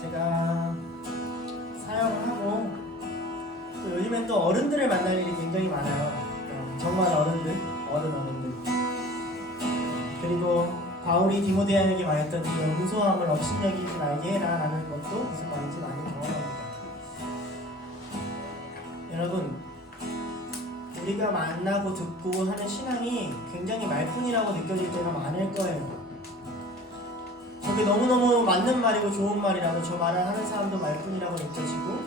제가 사역을 하고 또 요즘엔 또 어른들을 만날 일이 굉장히 많아요. 정말 어른들. 그리고 바울이 디모데에게 말했던 그 무소함을 업신여기지 말게 해라 라는 것도 무슨 말인지 많이 경험합니다. 여러분, 우리가 만나고 듣고 하는 신앙이 굉장히 말뿐이라고 느껴질 때가 많을 거예요. 저게 너무너무 맞는 말이고 좋은 말이라도 저 말을 하는 사람도 말뿐이라고 느껴지고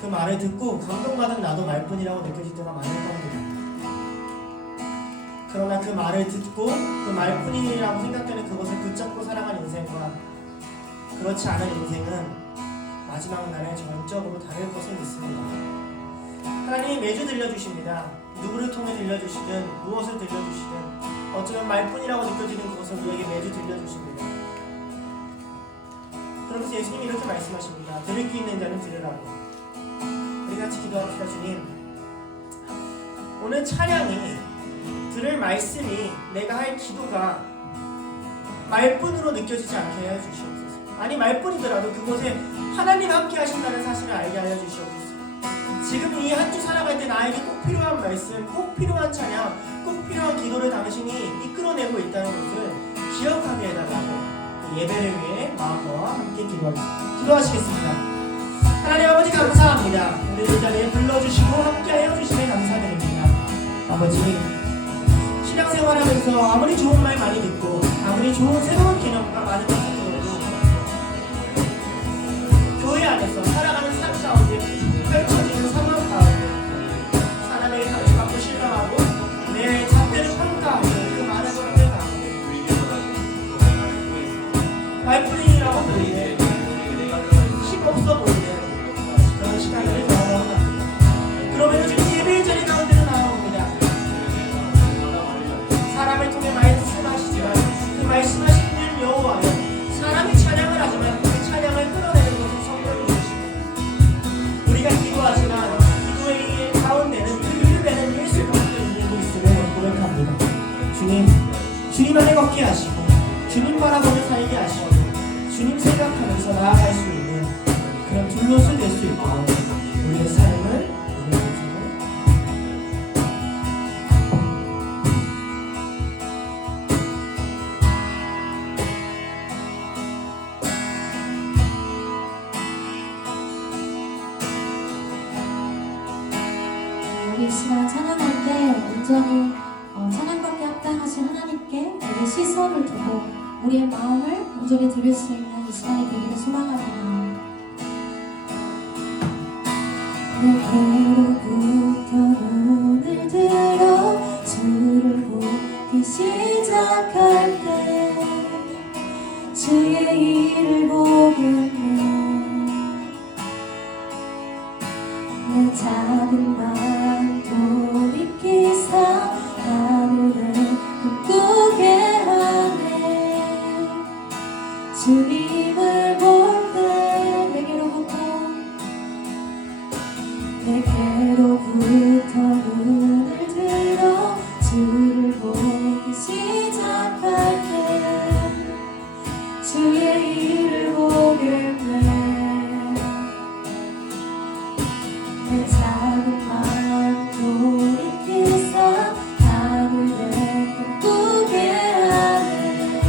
그 말을 듣고 감동받은 나도 말뿐이라고 느껴질 때가 많을 겁니다. 그러나 그 말을 듣고 그 말뿐이라고 생각되는 그것을 붙잡고 살아간 인생과 그렇지 않은 인생은 마지막 날에 전적으로 다를 것을 믿습니다. 하나님이 매주 들려주십니다. 누구를 통해 들려주시든 무엇을 들려주시든 어쩌면 말뿐이라고 느껴지는 그것을 우리에게 매주 들려주십니다. 그러면서 예수님이 이렇게 말씀하십니다. 들을 귀 있는 자는 들으라고. 우리 같이 기도합시다. 주님, 오늘 찬양이 들을 말씀이 내가 할 기도가 말뿐으로 느껴지지 않게 하여 주시옵소서. 아니 말뿐이더라도 그곳에 하나님 함께 하신다는 사실을 알게 하여 주시옵소서. 지금 이 한 주 살아갈 때 나에게 꼭 필요한 말씀, 꼭 필요한 찬양, 꼭 필요한 기도를 당신이 이끌어내고 있다는 것을 기억하게 해달라고 예배를 위해 마음과 함께 기도하시겠습니다. 하나님 아버지 감사합니다. 우리 이 자리에 불러주시고 함께하여 주심에 감사드립니다. 아버지, 신앙생활하면서 아무리 좋은 말 많이 듣고 아무리 좋은 새로운 개념과 많은 것을 들어도 교회 안에서 살아가는 삶 가운데 펼쳐지는 상황 가운데 사람에게 상처받고 실망하고 내 잣대를 평가하고 그 많은 것들 가운데 말뿐이라고 보이네, 힘없어 보이네 그런 시간을 경험하고 갑니다. 그러면서 지금 예배의 자리 가운데로 나아옵니다. 사람을 통해 말씀하시지만 그 말씀하시는 여호와여, 사람이 찬양을 하지만 그 찬양을 끌어내는 것은 성령이 되십니다. 우리가 기도하지만 기도의 가운데는 그 일배는 예수 그리스도의 능력이 있음을 고백합니다. 주님 안에 걷게 하시고 주님 바라보며 살게 하시고 주님 생각하면서 나아갈 수 있는 그런 둘롯을 될 수 있고 우리의 삶을 우리의 인생을 우리 이 시간 찬양할 때 온전히 찬양받게 합당하신 하나님께 우리 시선을 두고 우리의 마음을 온전히 드릴 수 있는 이 시간이 되기를 소망합니다. 내게로부터 눈을 들어 주를 보기 시작할 때 주의 일을 보겠네. 내 작은 마음 돌이키사 하늘을 꿈꾸게 하네. 주님을 볼 때 내게로부터 눈을 들어 주를 보기 시작할 때 주의 일을 보겠네. 내 작은 마음 돌이키사 하늘을 꿈꾸게 하네.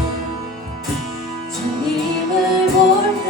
주님을 볼 때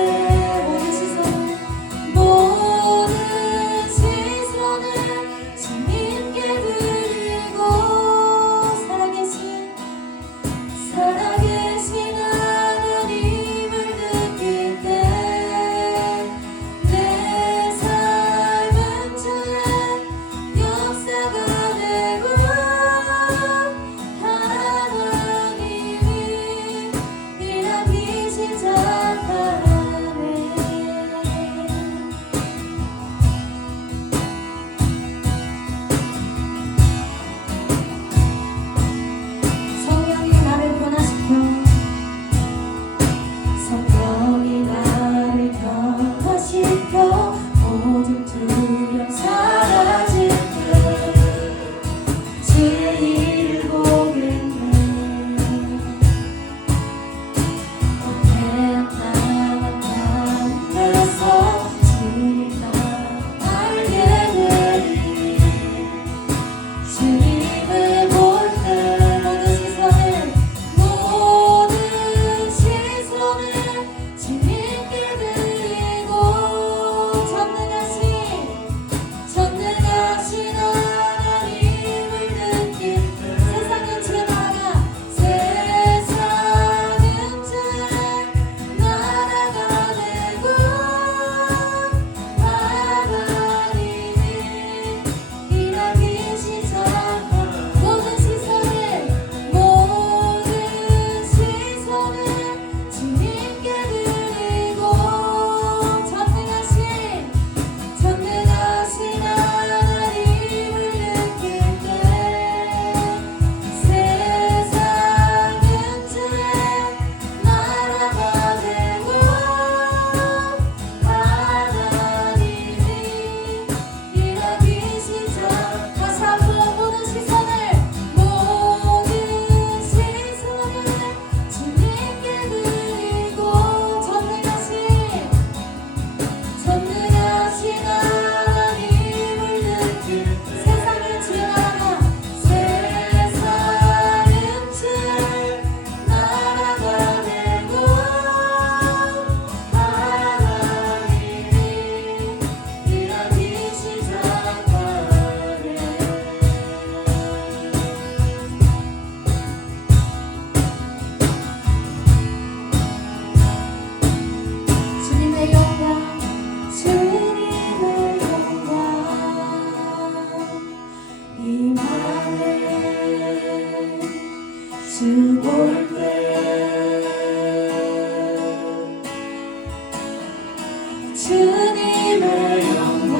주님의 영광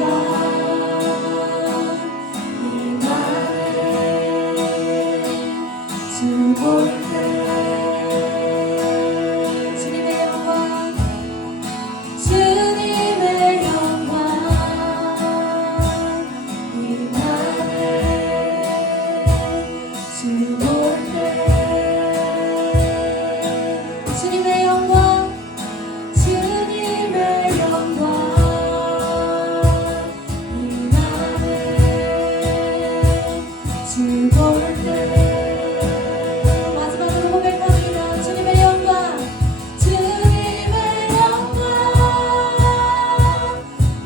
임하네 주 볼 때 주님의 영광 주님의 영광 임하네 주 볼 때 주님의 영광 주님의 영광 임하네 주 볼 때 마지막으로 고백합니다. 주님의 영광 주님의 영광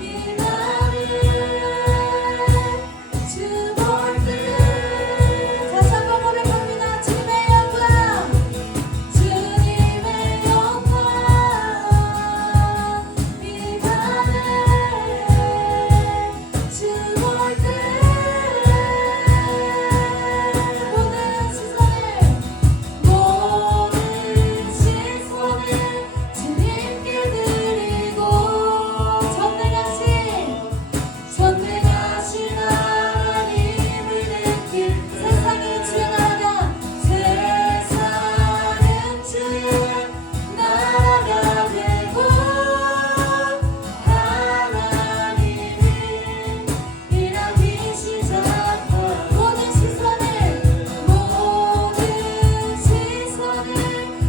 임하네 주 볼 때 다시 한번 고백합니다. 주님의 영광 주님의 영광 임하네 주 볼 때 모든 시선을 주님께 드리고 전능하신 하나님을 느낄 세상이 주의 나라가 세상은 주의 나라가 되고 하나님이 일하기 시작한 모든 시선을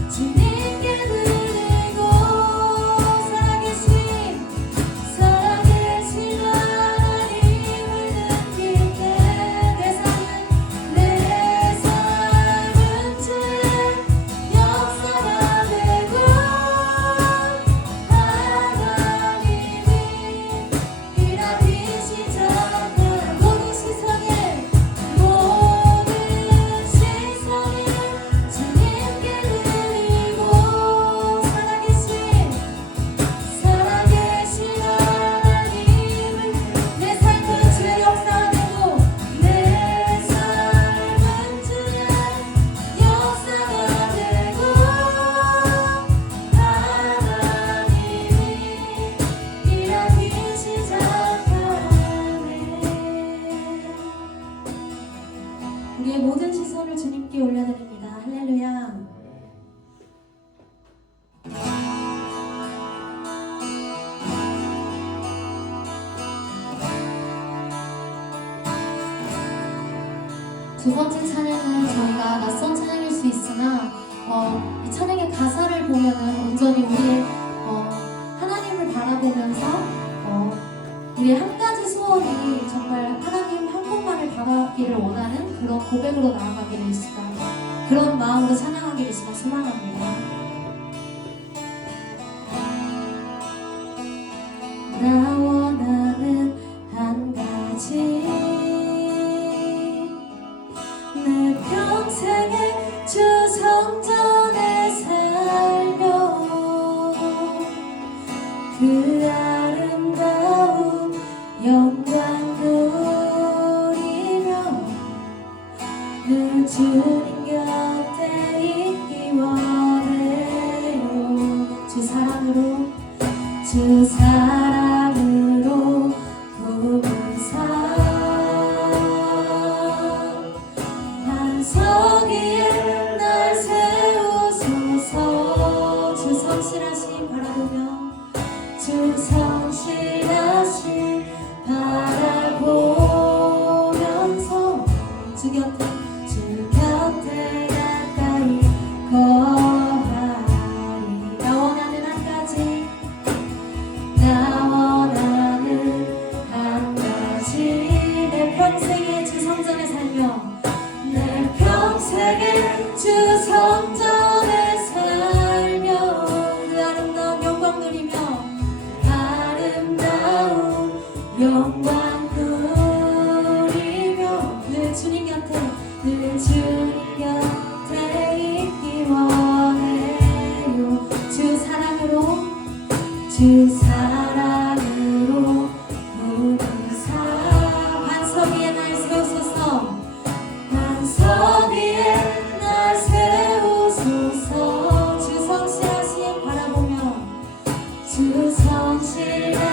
주님께 드리고 살아계신 하나님을 느낄 때 내 삶은 주의 역사가 되고 하나님이 일하기 시작한 모든 시선을 주님께 드리고 살아계신 하나님을 내 삶은 주의 역사가 되고 내 삶은 주의 역사가 되고 하나님이 일하기 시작하네. 우리의 모든 시선을 주님께 올려드립니다. 할렐루야. 두 번째 찬양은 저희가 낯선 찬양일 수 있으나 이 찬양의 가사를 보면은 온전히 우리의 하나님을 바라보면서 우리의 한 가지 소원이 정말 하나님 한 분만을 바라기를 원하는 그런 고백으로 나아가기를 이 시간 그런 마음으로 찬양하기를 이 시간 소망합니다. 나 원하는 한 가지 내 평생에 주 성전에 살며 그 아름다운 영광 누리며 늘 주님 곁에 있기 원해요. 주 사랑으로 부은 삶 반석위에 날 세우소서. 주 성실하심 바라보며 주 성실하심 바라보면서 주 곁에 가까이 거하리. 나 원하는 한 가지 내 평생에 주 성전에 살며 내 평생에 주 성전에 살며 그 아름다운 영광 누리며 아름다운 영광 누리며 늘 주님 곁에 있기 원해요. 주 사랑으로 부은 삶 반석 위에 날 세우소서. 반석 위에 날 세우소서. 주 성실하심 바라보며 주 성실하심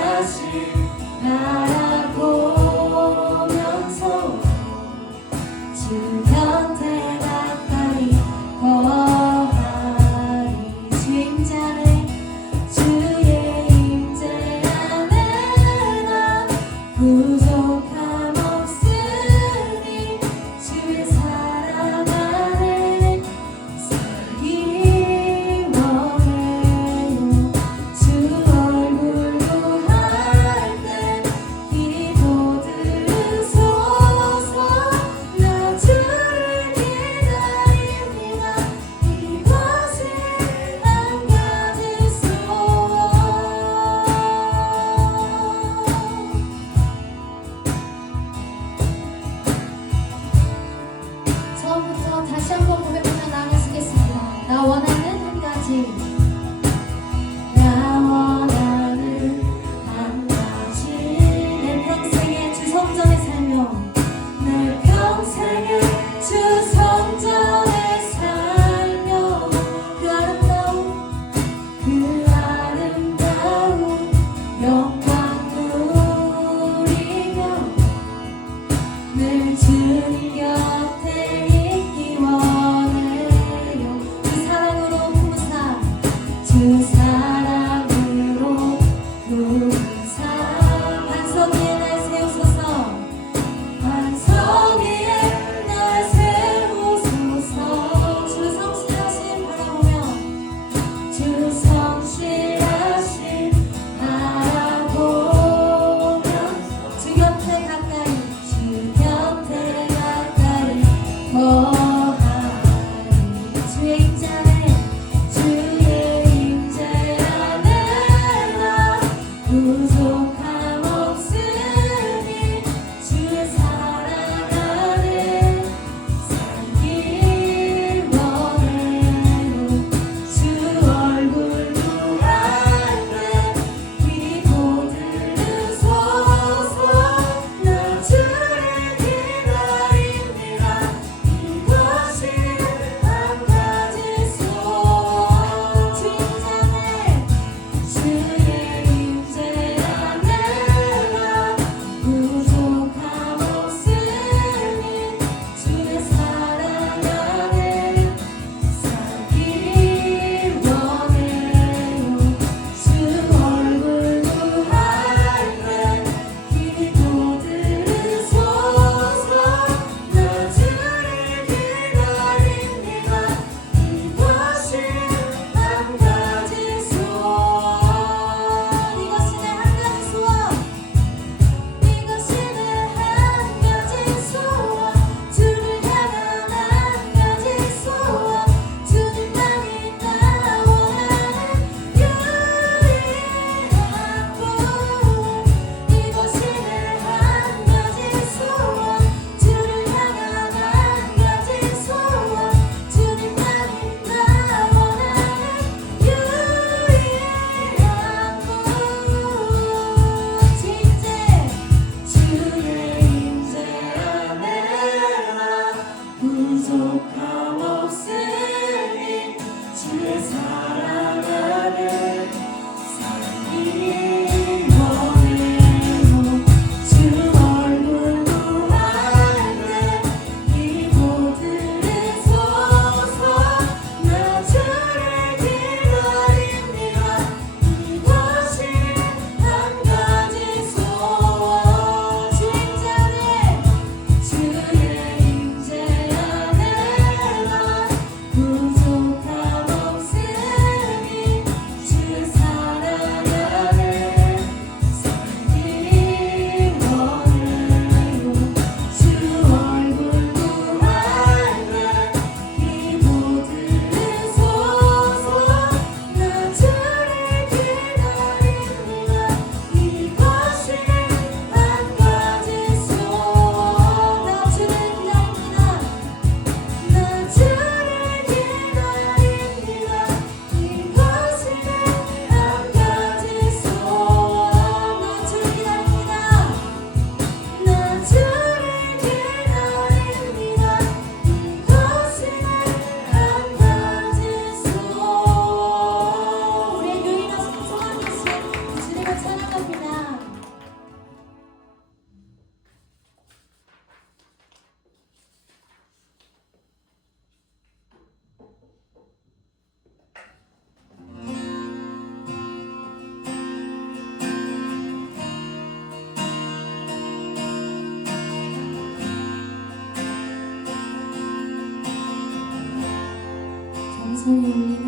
겸손히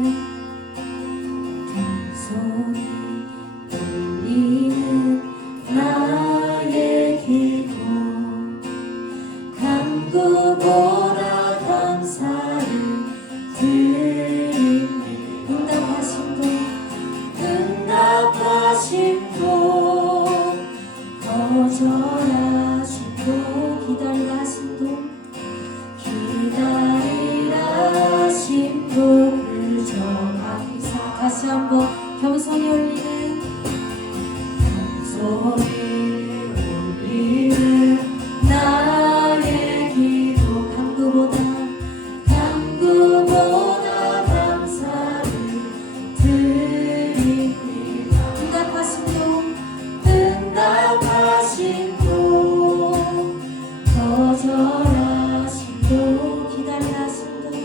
울리는 나의 기도 간구보다 감사를 드리니 응답하심도 거절하심도 기다리라심도 그저 감사. 다시 한번 겸손히 올리는 나의 기도 간구보다 감사를 드리니 응답하심도 거절하심도 기다리라심도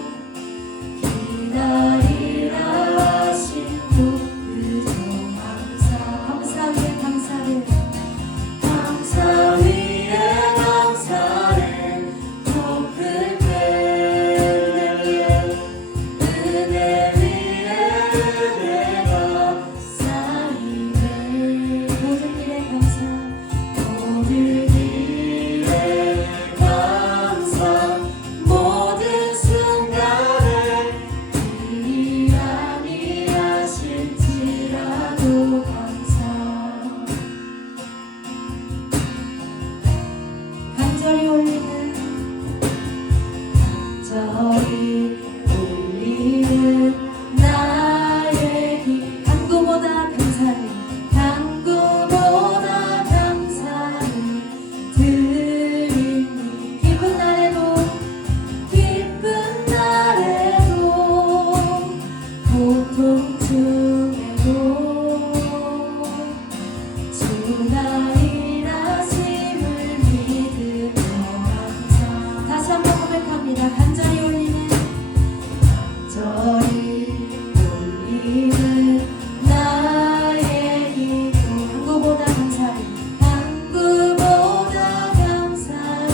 그저 감사. 감사 위에 감사를 덮을 때 은혜 위에 은혜가 쌓이네. 모든 일에 감사 모든 순간에 일이 아니하실지라도 감사. 간절히 올리는 나의 간구보다 감사를 드리니 기쁜 날에도 고통 중에도 주가 일하심을 믿으며 감사. 다시 한번 고백합니다. 간절히 올리는 나의 기도 간구보다 감사를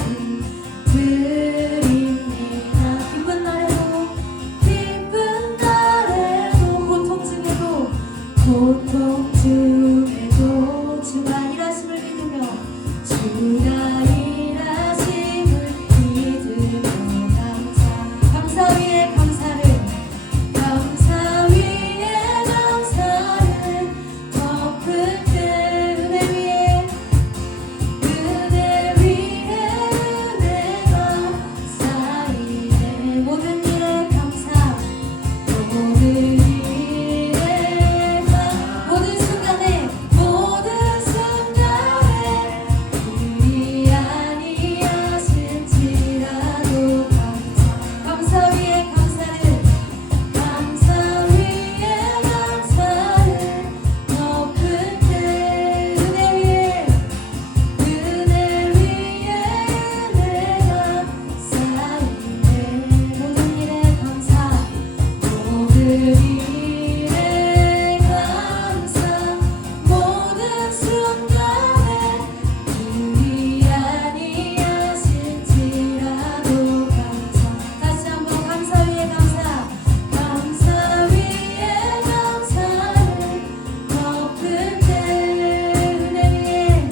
드립니다. 기쁜 날에도 고통 중에도 주가 일하심을 믿으며 감사. 감사 위에 감사를 덮을 때 은혜 위에 은혜가 쌓이네. 모든 일에 감사 모든 순간에 일이 아니하실지라도 감사. 감사 위에 감사를 덮을 때 은혜 위에 은혜가 쌓이네. 모든 일에 감사 모든 순간에 일이 아니하실지라도 감사. 다시 한번 감사 위에 감사를 덮을 때 은혜 위에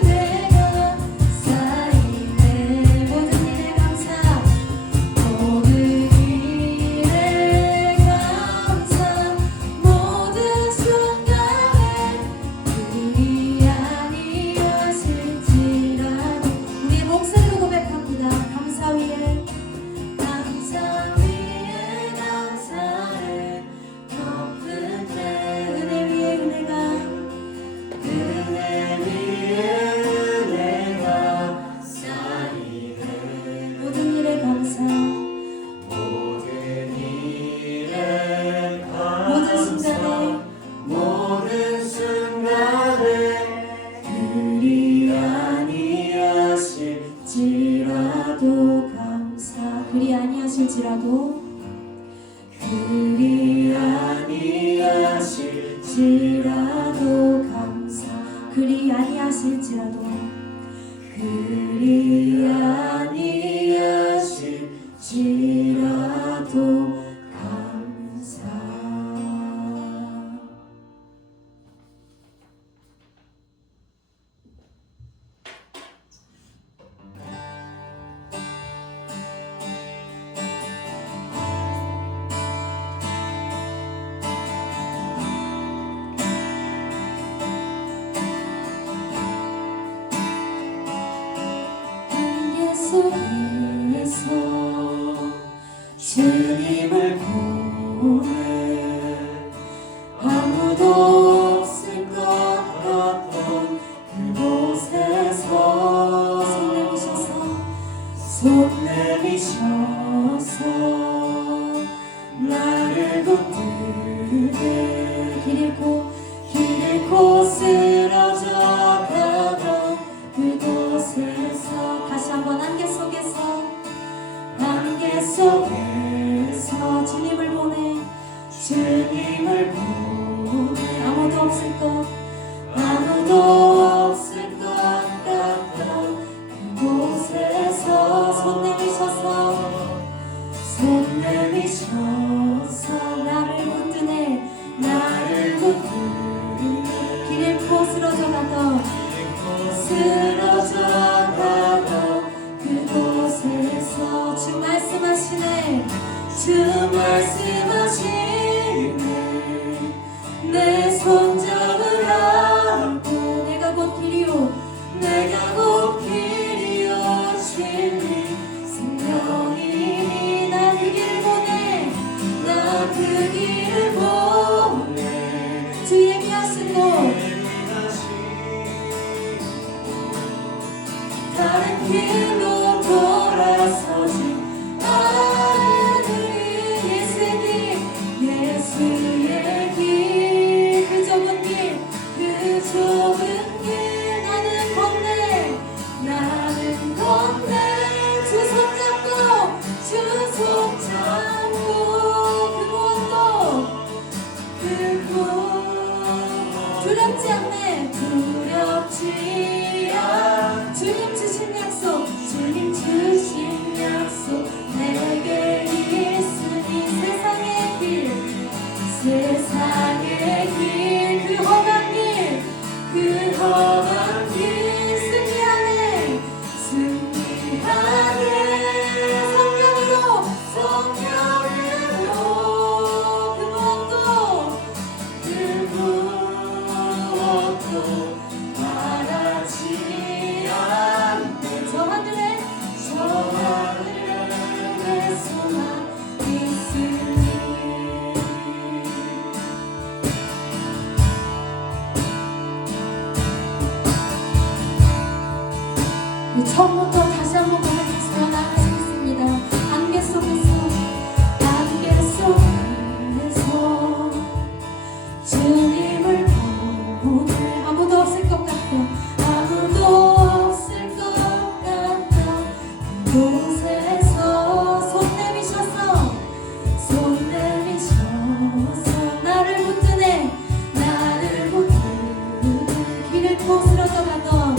은혜가 쌓이네. 모든 일에 감사 모든 순간에 일이 아니하실지라도 우리의 목소리로 고백합니다. 감사 위에 감사를 덮을 때 은혜 위에 은혜가 쌓이네. 모든 일에 감사 모든 순간에 일이 아니하실지라도 감사. 그리 아니하실지라도 감사. 그리 아니하실지라도 그리 아니하실지라도 속에서 주님을 보내 아무도 없을 것 같던 그곳에서 손 내미셔서 나를 붙들게 길 잃고 쓰러져 가던 그곳에서 다시 한번 안개 속에서 주님을 보내 아무도 없을 것 같던 그곳에서 손 내미셔서 나를 붙드네 길 잃고 쓰러져 가던 그곳에서 주 말씀하시네 내 손잡으라고 내가 곧 길이요 진리 생명이니 나 그 길을 보내 주 예비하신 곳 다른 길로 돌아서지 않으리 예수의 길 그 좁은 길 나는 건네 주 손잡고 그곳 두렵지 않네 주님 주신 약속 내게 있으니 세상의 길 그 험한 길 승리하네 성령으로 그 무엇도 바라지 않네 저 하늘에 내 소망 있으니 처음부터 다시 한번 고백해서 나가시겠습니다. 안개 속에서 주님을 보내 아무도 없을 것 같던 그곳에서 손 내미셔서 나를 붙드네 길 잃고 쓰러져 가던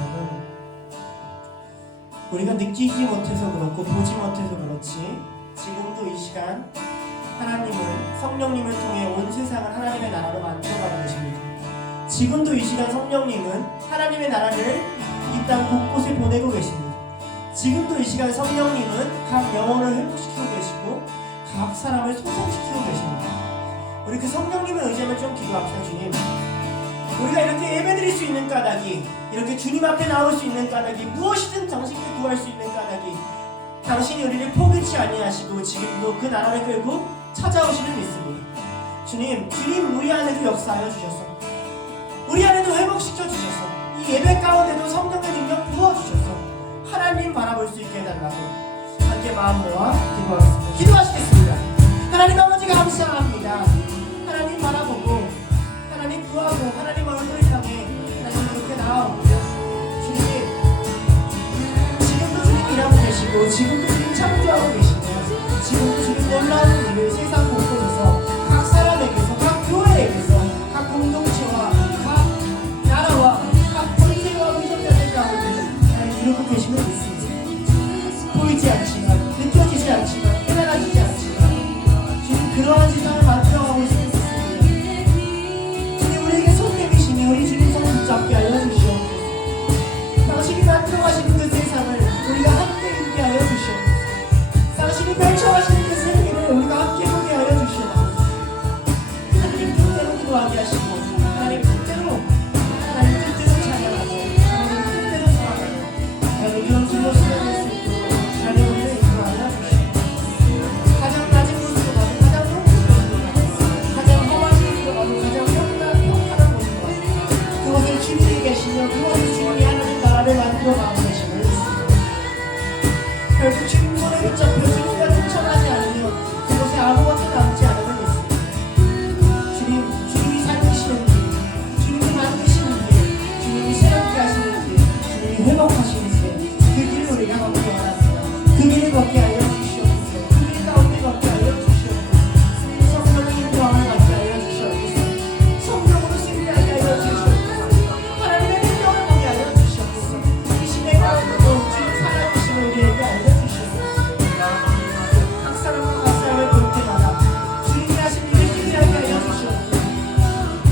여러분, 우리가 느끼지 못해서 그렇고 보지 못해서 그렇지 지금도 이 시간 하나님을, 성령님을 통해 온 세상을 하나님의 나라로 만들어가고 계십니다. 지금도 이 시간 성령님은 하나님의 나라를 이 땅 곳곳에 보내고 계십니다. 지금도 이 시간 성령님은 각 영혼을 회복시키고 계시고 각 사람을 소생시키고 계십니다. 우리 그 성령님을 의지하며 좀 기도합시다. 주님, 우리가 이렇게 예배드릴 수 있는 까닭이, 이렇게 주님 앞에 나올 수 있는 까닭이, 무엇이든 당신께 구할 수 있는 까닭이 당신이 우리를 포기치 아니하시고 지금도 그 나라를 끌고 찾아오시는 믿습니다. 주님 우리 안에도 역사하여 주셔서, 우리 안에도 회복시켜 주셔서, 이 예배 가운데도 성령의 능력 부어주셔서 하나님 바라볼 수 있게 해달라고 함께 마음 모아 기도하겠습니다. 기도하시겠습니다. 하나님 아버지 감사합니다. 하나님 바라보고 하나님 구하고 하나님 얼굴을 향해 하나님 그렇게 나아옵니다. 주님, 지금도 주님 일하고 계시고 지금도 주님 창조하고 계시고 지금도 주님 놀라운 일을 세상 곳곳에서 각 사람에게서, 각 교회에게서, 각 공동체와 각 나라와 각 권세와 위정자들 가운데 하나님 이루고 계심을 믿습니다. 보이지 않지만, 느껴지지 않지만, 깨달아지지 않지만 주님 그러한 세상을 만들어가고 있습니다. 주님, 우리에게 손 내미시니 우리 주님 손 붙잡게 하여 주시옵소서. 당신이 만들어가시는 그 세상을 우리가 함께 있게 하여 주시옵소서. 당신이 펼쳐가시는 그 세계를 우리가 함께 보게 하여 주시옵소서. 하나님 뜻대로 기도하게 하시고 하나님 뜻대로 찬양하고 하나님 뜻대로 사랑하고 하나님 그런 길로 수행할 수 있도록 하나님 우리를 인도하여 주시옵소서. 가장 낮은 곳으로 가고 가장 높은 곳으로 가고 가장 험한 곳으로 가고 가장 평탄한 곳으로 가고 그곳에 주님이 계시며 그곳에 주님이 하나님 나라를 만들어 가고 계심을 믿습니다. 결국 주님 손에 붙잡혀 주님과 동참하지 않으면 그곳에 아무것도 남지 않음을 믿습니다. 주님이 살리시는 길, 주님이 만드시는 길, 주님이 새롭게 하시는 길, 주님이 회복하시는 길, 그 길을 우리가 걷기 원합니다. 그 길을 걷게 하여 주시옵소서. 그 길 가운데 걷게 하여 주시옵소서. 성령의 인도함을 받게 하여 주시옵소서. 성령으로 승리하게 하여 주시옵소서. 하나님의 능력을 보게 하여 주시옵소서. 이 시대 가운데도 주님 살아계심을 우리에게 알려주시옵소서. 각 사람과 각 사람을 볼 때마다 주님이 하신 일을 기대하게 하여 주시옵소서.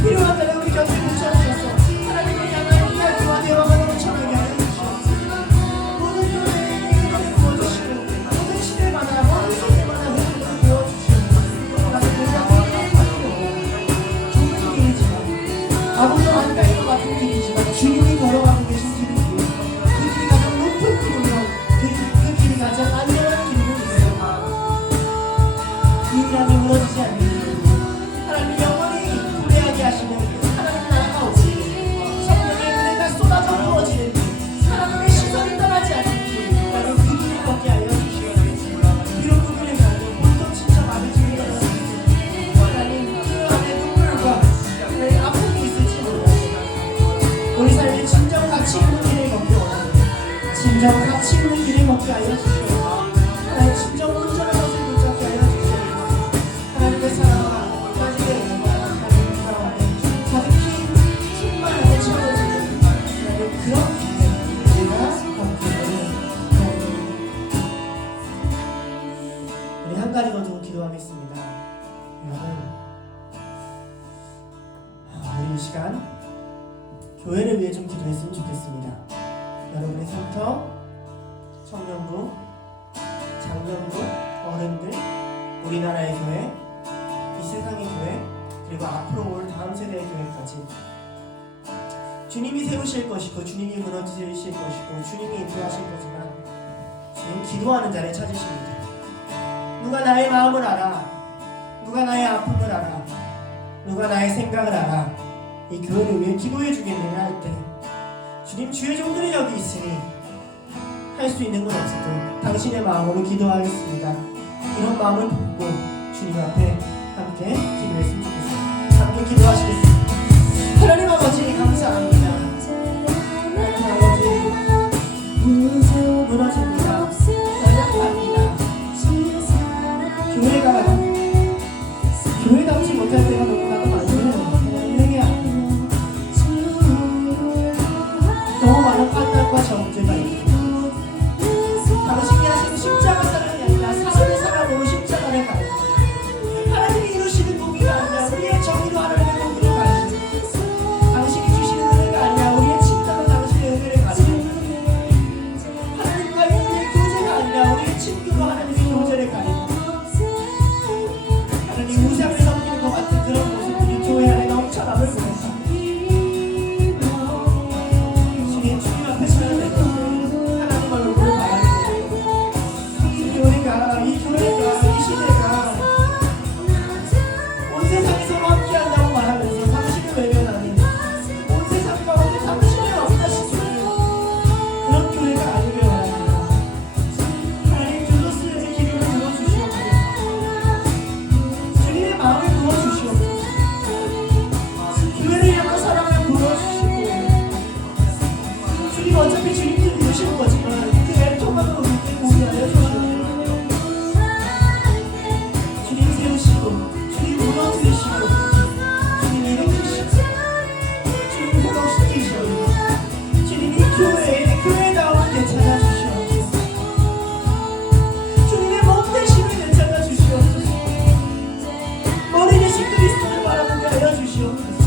필요한 때는 우리 곁에 묻혀주셔서 하나님을 향한 이야기와 대화가 넘쳐나게 하여 주시옵소서. 모든 교회에 이름을 부어주시고 모든 시대마다 모든 세대마다 회복을 부어주시옵소서. 하나님 우리가 길을 바뀌어 좁은 길이지만 아무도 안 갈 것 같은 길이지만 주님이 걸어가고 계신 길이고 그 길이 가장 높은 길이며 그 길이 가장 안전한 길임을 믿습니다. 이 땅이 무너지지 않는 길, 하나님 영원히 도래하게 하시는 하나님 나라가 오시고 성령의 은혜가 쏟아져 부어지는 길, 하나님의 시선이 떠나지 않는 길, 나는 그 길을 걷게 하여 주시옵소서. 비록 그 길을 가도 본토 친척 아버지 길을 걷습니다. 하나님 그 안에 눈물과 내 아픔이 있을지 몰라도 우리 삶의 진정 가치 있는 길을 걷게 원합니다. 진정 가치 있는 길을 걷게 하여 주시옵소서. 하나님 진정 온전한 것을 붙잡게 하여 주시옵소서. 하나님의 사랑과 하나님의 은혜가 하나님 가운데 가득히 충만하게 채워지는 하나님 그런 길을 우리가 걷기를 원합니다. 우리 한 가지 더 두고 기도하겠습니다. 여러분, 우리 이 시간 교회를 위해 좀 기도했으면 좋겠습니다. 여러분의 센터, 청년부, 장년부, 어른들, 우리나라의 교회, 이 세상의 교회, 그리고 앞으로 올 다음 세대의 교회까지 주님이 세우실 것이고 주님이 무너지실 것이고 주님이 인도하실 거지만 주님 기도하는 자를 찾으십니다. 누가 나의 마음을 알아, 누가 나의 아픔을 알아, 누가 나의 생각을 알아 이 교회를 위해 기도해 주겠느냐 할 때 주님 주의 종들이 여기 있으니 할 수 있는 건 없어도 당신의 마음으로 기도하겠습니다. 이런 마음을 품고 주님 앞에 함께 기도했으면 좋겠습니다. 함께 기도하시겠습니다. 하나님 아버지 감사합니다. 하나님 아버지 무너집니다. 연약합니다. 교회답지 못할 때가 너무나도 많아요. 하나님 회개합니다. 너무 많은 우리가 어차피 주님들을 모시는 거지만 그의 통합으로 보게 하여 주시옵소서. 주님 세우시고 주님 무너뜨리시고 주님 일으키시고 주님 회복시키시고 주님 이 교회 가운데 찾아주시옵소서. 주님의 몸 되심을 찾아주시옵소서. 머리 대신 그리스도를 바라보게 하여 주시옵소서.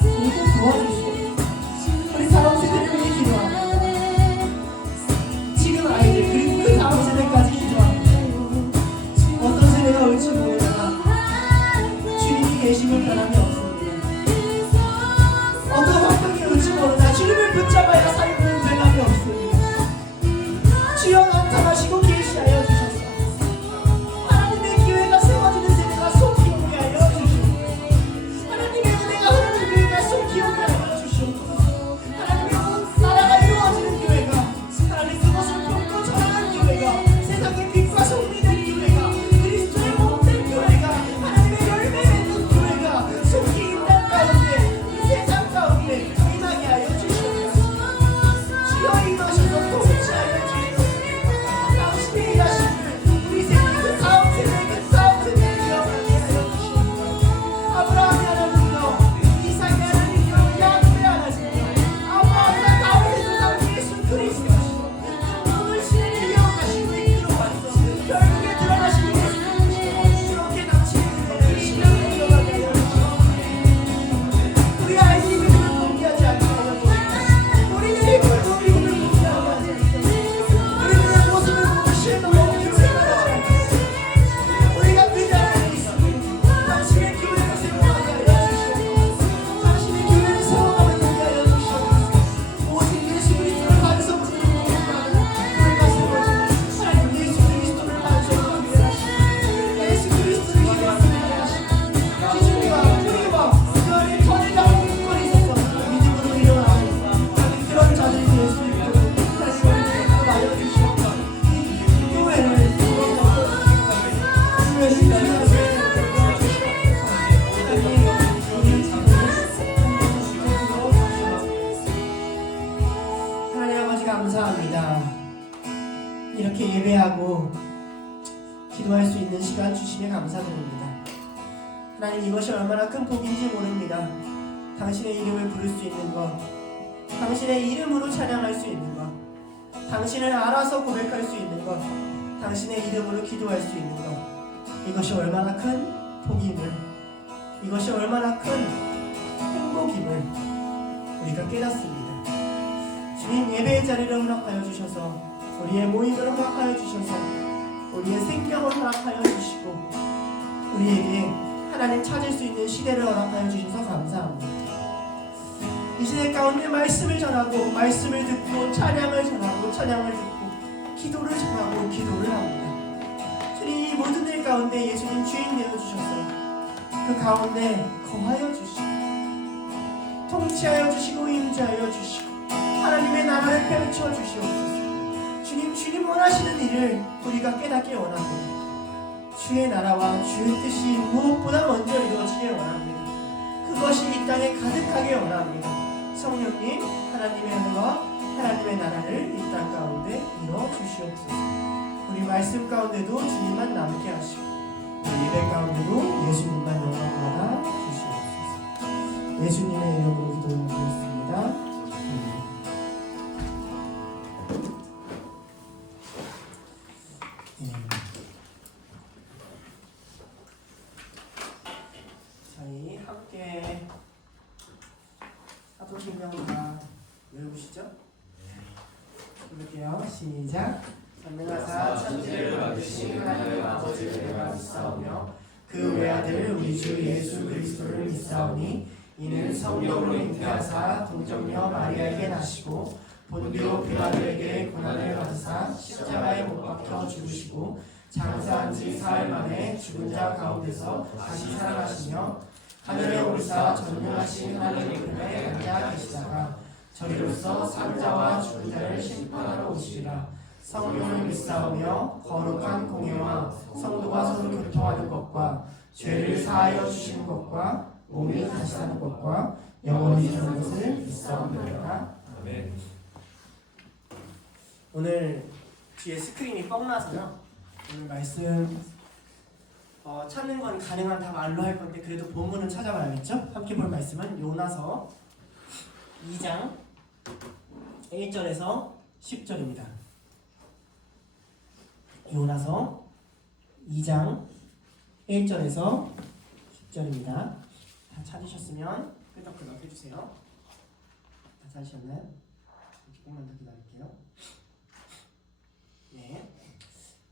주님을 도와주시옵소서. 우리 다음 세대를 위해 기도합니다. 지금 아이들 그리고 그 다음 세대까지 기도합니다. 어떤 세대가 올지 모르다가 주님이 계심을 변함이 없습니다. 어떤 환경이 올지 모르나 주님을 붙잡아야 삶은 변함이 없습니다. 주여 나타나시고 계시하여 주셔서 하나님의 교회가 세워지는 세대가 속히 오게 하여 주시옵소서. 하나님의 은혜가 흐르는 교회가 속히 오게 하여 주시옵소서. 하나님의 나라가 이루어지는 교회가 하나님 그것을 돕고 전하는 교회가 세상의 빛과 소금이 된 교회가 그리스도의 몸된 교회가 하나님의 열매 맺는 교회가 속히 이 땅 가운데 이 세상 가운데 임하게 하여 주시옵소서. 주여 임하셔서 통치하여 주시옵소서. 당신의 일하심을 우리 세대 그 다음 세대에 기억하게 하여 주시옵소서. 아브라함이 하나님이요 이삭이 하나님이요 야곱의 하나님이요 아브라함과 다윗의 조상 예수 그리스도시요 오늘 신의 기억하시고 있기로 왔어. 결국에 드러나신 예수 그리스도 그렇게 당신의 은혜를 신령히 기억하게 하여 주시옵소서. 우리 아이들이 믿음을 포기하지 않게 하여 주시옵소서. 우리들의 믿음을 포기하지 않게 하여 주시옵소서. 우리들의 모습을 보고 실망하고 교회가 되지 않게 우리가 그 자리에 있으니 당신의 교회를 세워가게 하여 주시옵소서. 당신의 교회를 세워가게 하여 주시옵소서. 오직 예수 그리스도를 반석으로 모험하는 교회가 세워지는 하나님 예수 그리스도를 반석으로 위하시고 예수 그리스도를 기도하게 하시고 기준과 우리와 그 안에 전에 잡은 물건이 있어서 믿음으로 일어나는 하나님 그런 자들이 될 수 있도록 다시 우리에게 하여 주시옵소서. 이 교회를 하나님 아버지 감사합니다. 이렇게 예배하고 기도할 수 있는 시간 주시며 감사드립니다. 하나님 이것이 얼마나 큰 복인지 모릅니다. 당신의 이름을 부를 수 있는 것, 당신의 이름으로 찬양할 수 있는 것, 당신을 알아서 고백할 수 있는 것, 당신의 이름으로 기도할 수 있는 것, 이것이 얼마나 큰 복임을, 이것이 얼마나 큰 행복임을 우리가 깨닫습니다. 주님 예배의 자리를 허락하여 주셔서 우리의 모임을 허락하여 주셔서 우리의 생명을 허락하여 주시고 우리에게 하나님 찾을 수 있는 시대를 허락하여 주셔서 감사합니다. 이 시대 가운데 말씀을 전하고 말씀을 듣고 찬양을 전하고 찬양을 듣고 기도를 전하고 기도를 합니다. 주님 이 모든 일 가운데 예수님 주인 되어주셔서 그 가운데 거하여 주시고 통치하여 주시고 임재하여 주시고 하나님의 나라를 펼쳐 주시옵소서. 주님 원하시는 일을 우리가 깨닫길 원합니다. 주의 나라와 주의 뜻이 무엇보다 먼저 이루어지길 원합니다. 그것이 이 땅에 가득하게 원합니다. 성령님 하나님의 은혜와 하나님의 나라를 이 땅 가운데 이루어 주시옵소서. 우리 말씀 가운데도 주님만 남게 하시고 우리 예배 가운데도 예수님만 영광 받아 주시옵소서. 예수님의 이름으로 기도드렸습니다. 저희 함께 사도신경 다 외우시죠? 부를게요. 시작. 전능하사 천지를 만드신 하나님 아버지를 내가 믿사오며 그 외아들 우리 주 예수 그리스도를 믿사오니 이는 성령으로 잉태하사 동정녀 마리아에게 나시고 본디오 빌라도에게 고난을 받으사 십자가에 못 박혀 죽으시고 장사한 지 사흘 만에 죽은 자 가운데서 다시 살아나시며 하늘에 오르사 전능하신 하나님 우편에 앉아 계시다가 저리로서 산자와 죽은 자를 심판하러 오시리라. 성령을 믿사오며 거룩한 공예와 성도가 서로 교통하는 것과 죄를 사하여 주시는 것과 몸이 다시 사는 것과 영원히 사는 것을 믿사옵나이다. 아멘. 오늘 뒤에 스크린이 뻥나서요. 오늘 말씀 찾는 건 가능한 다 말로 할 건데 그래도 본문은 찾아봐야겠죠? 함께 볼 말씀은 요나서 2장 1절에서 10절입니다. 요나서 2장 1절에서 10절입니다. 다 찾으셨으면 끄덕끄덕 해주세요. 다 찾으셨나요? 조금만 더 기다릴게요. 네.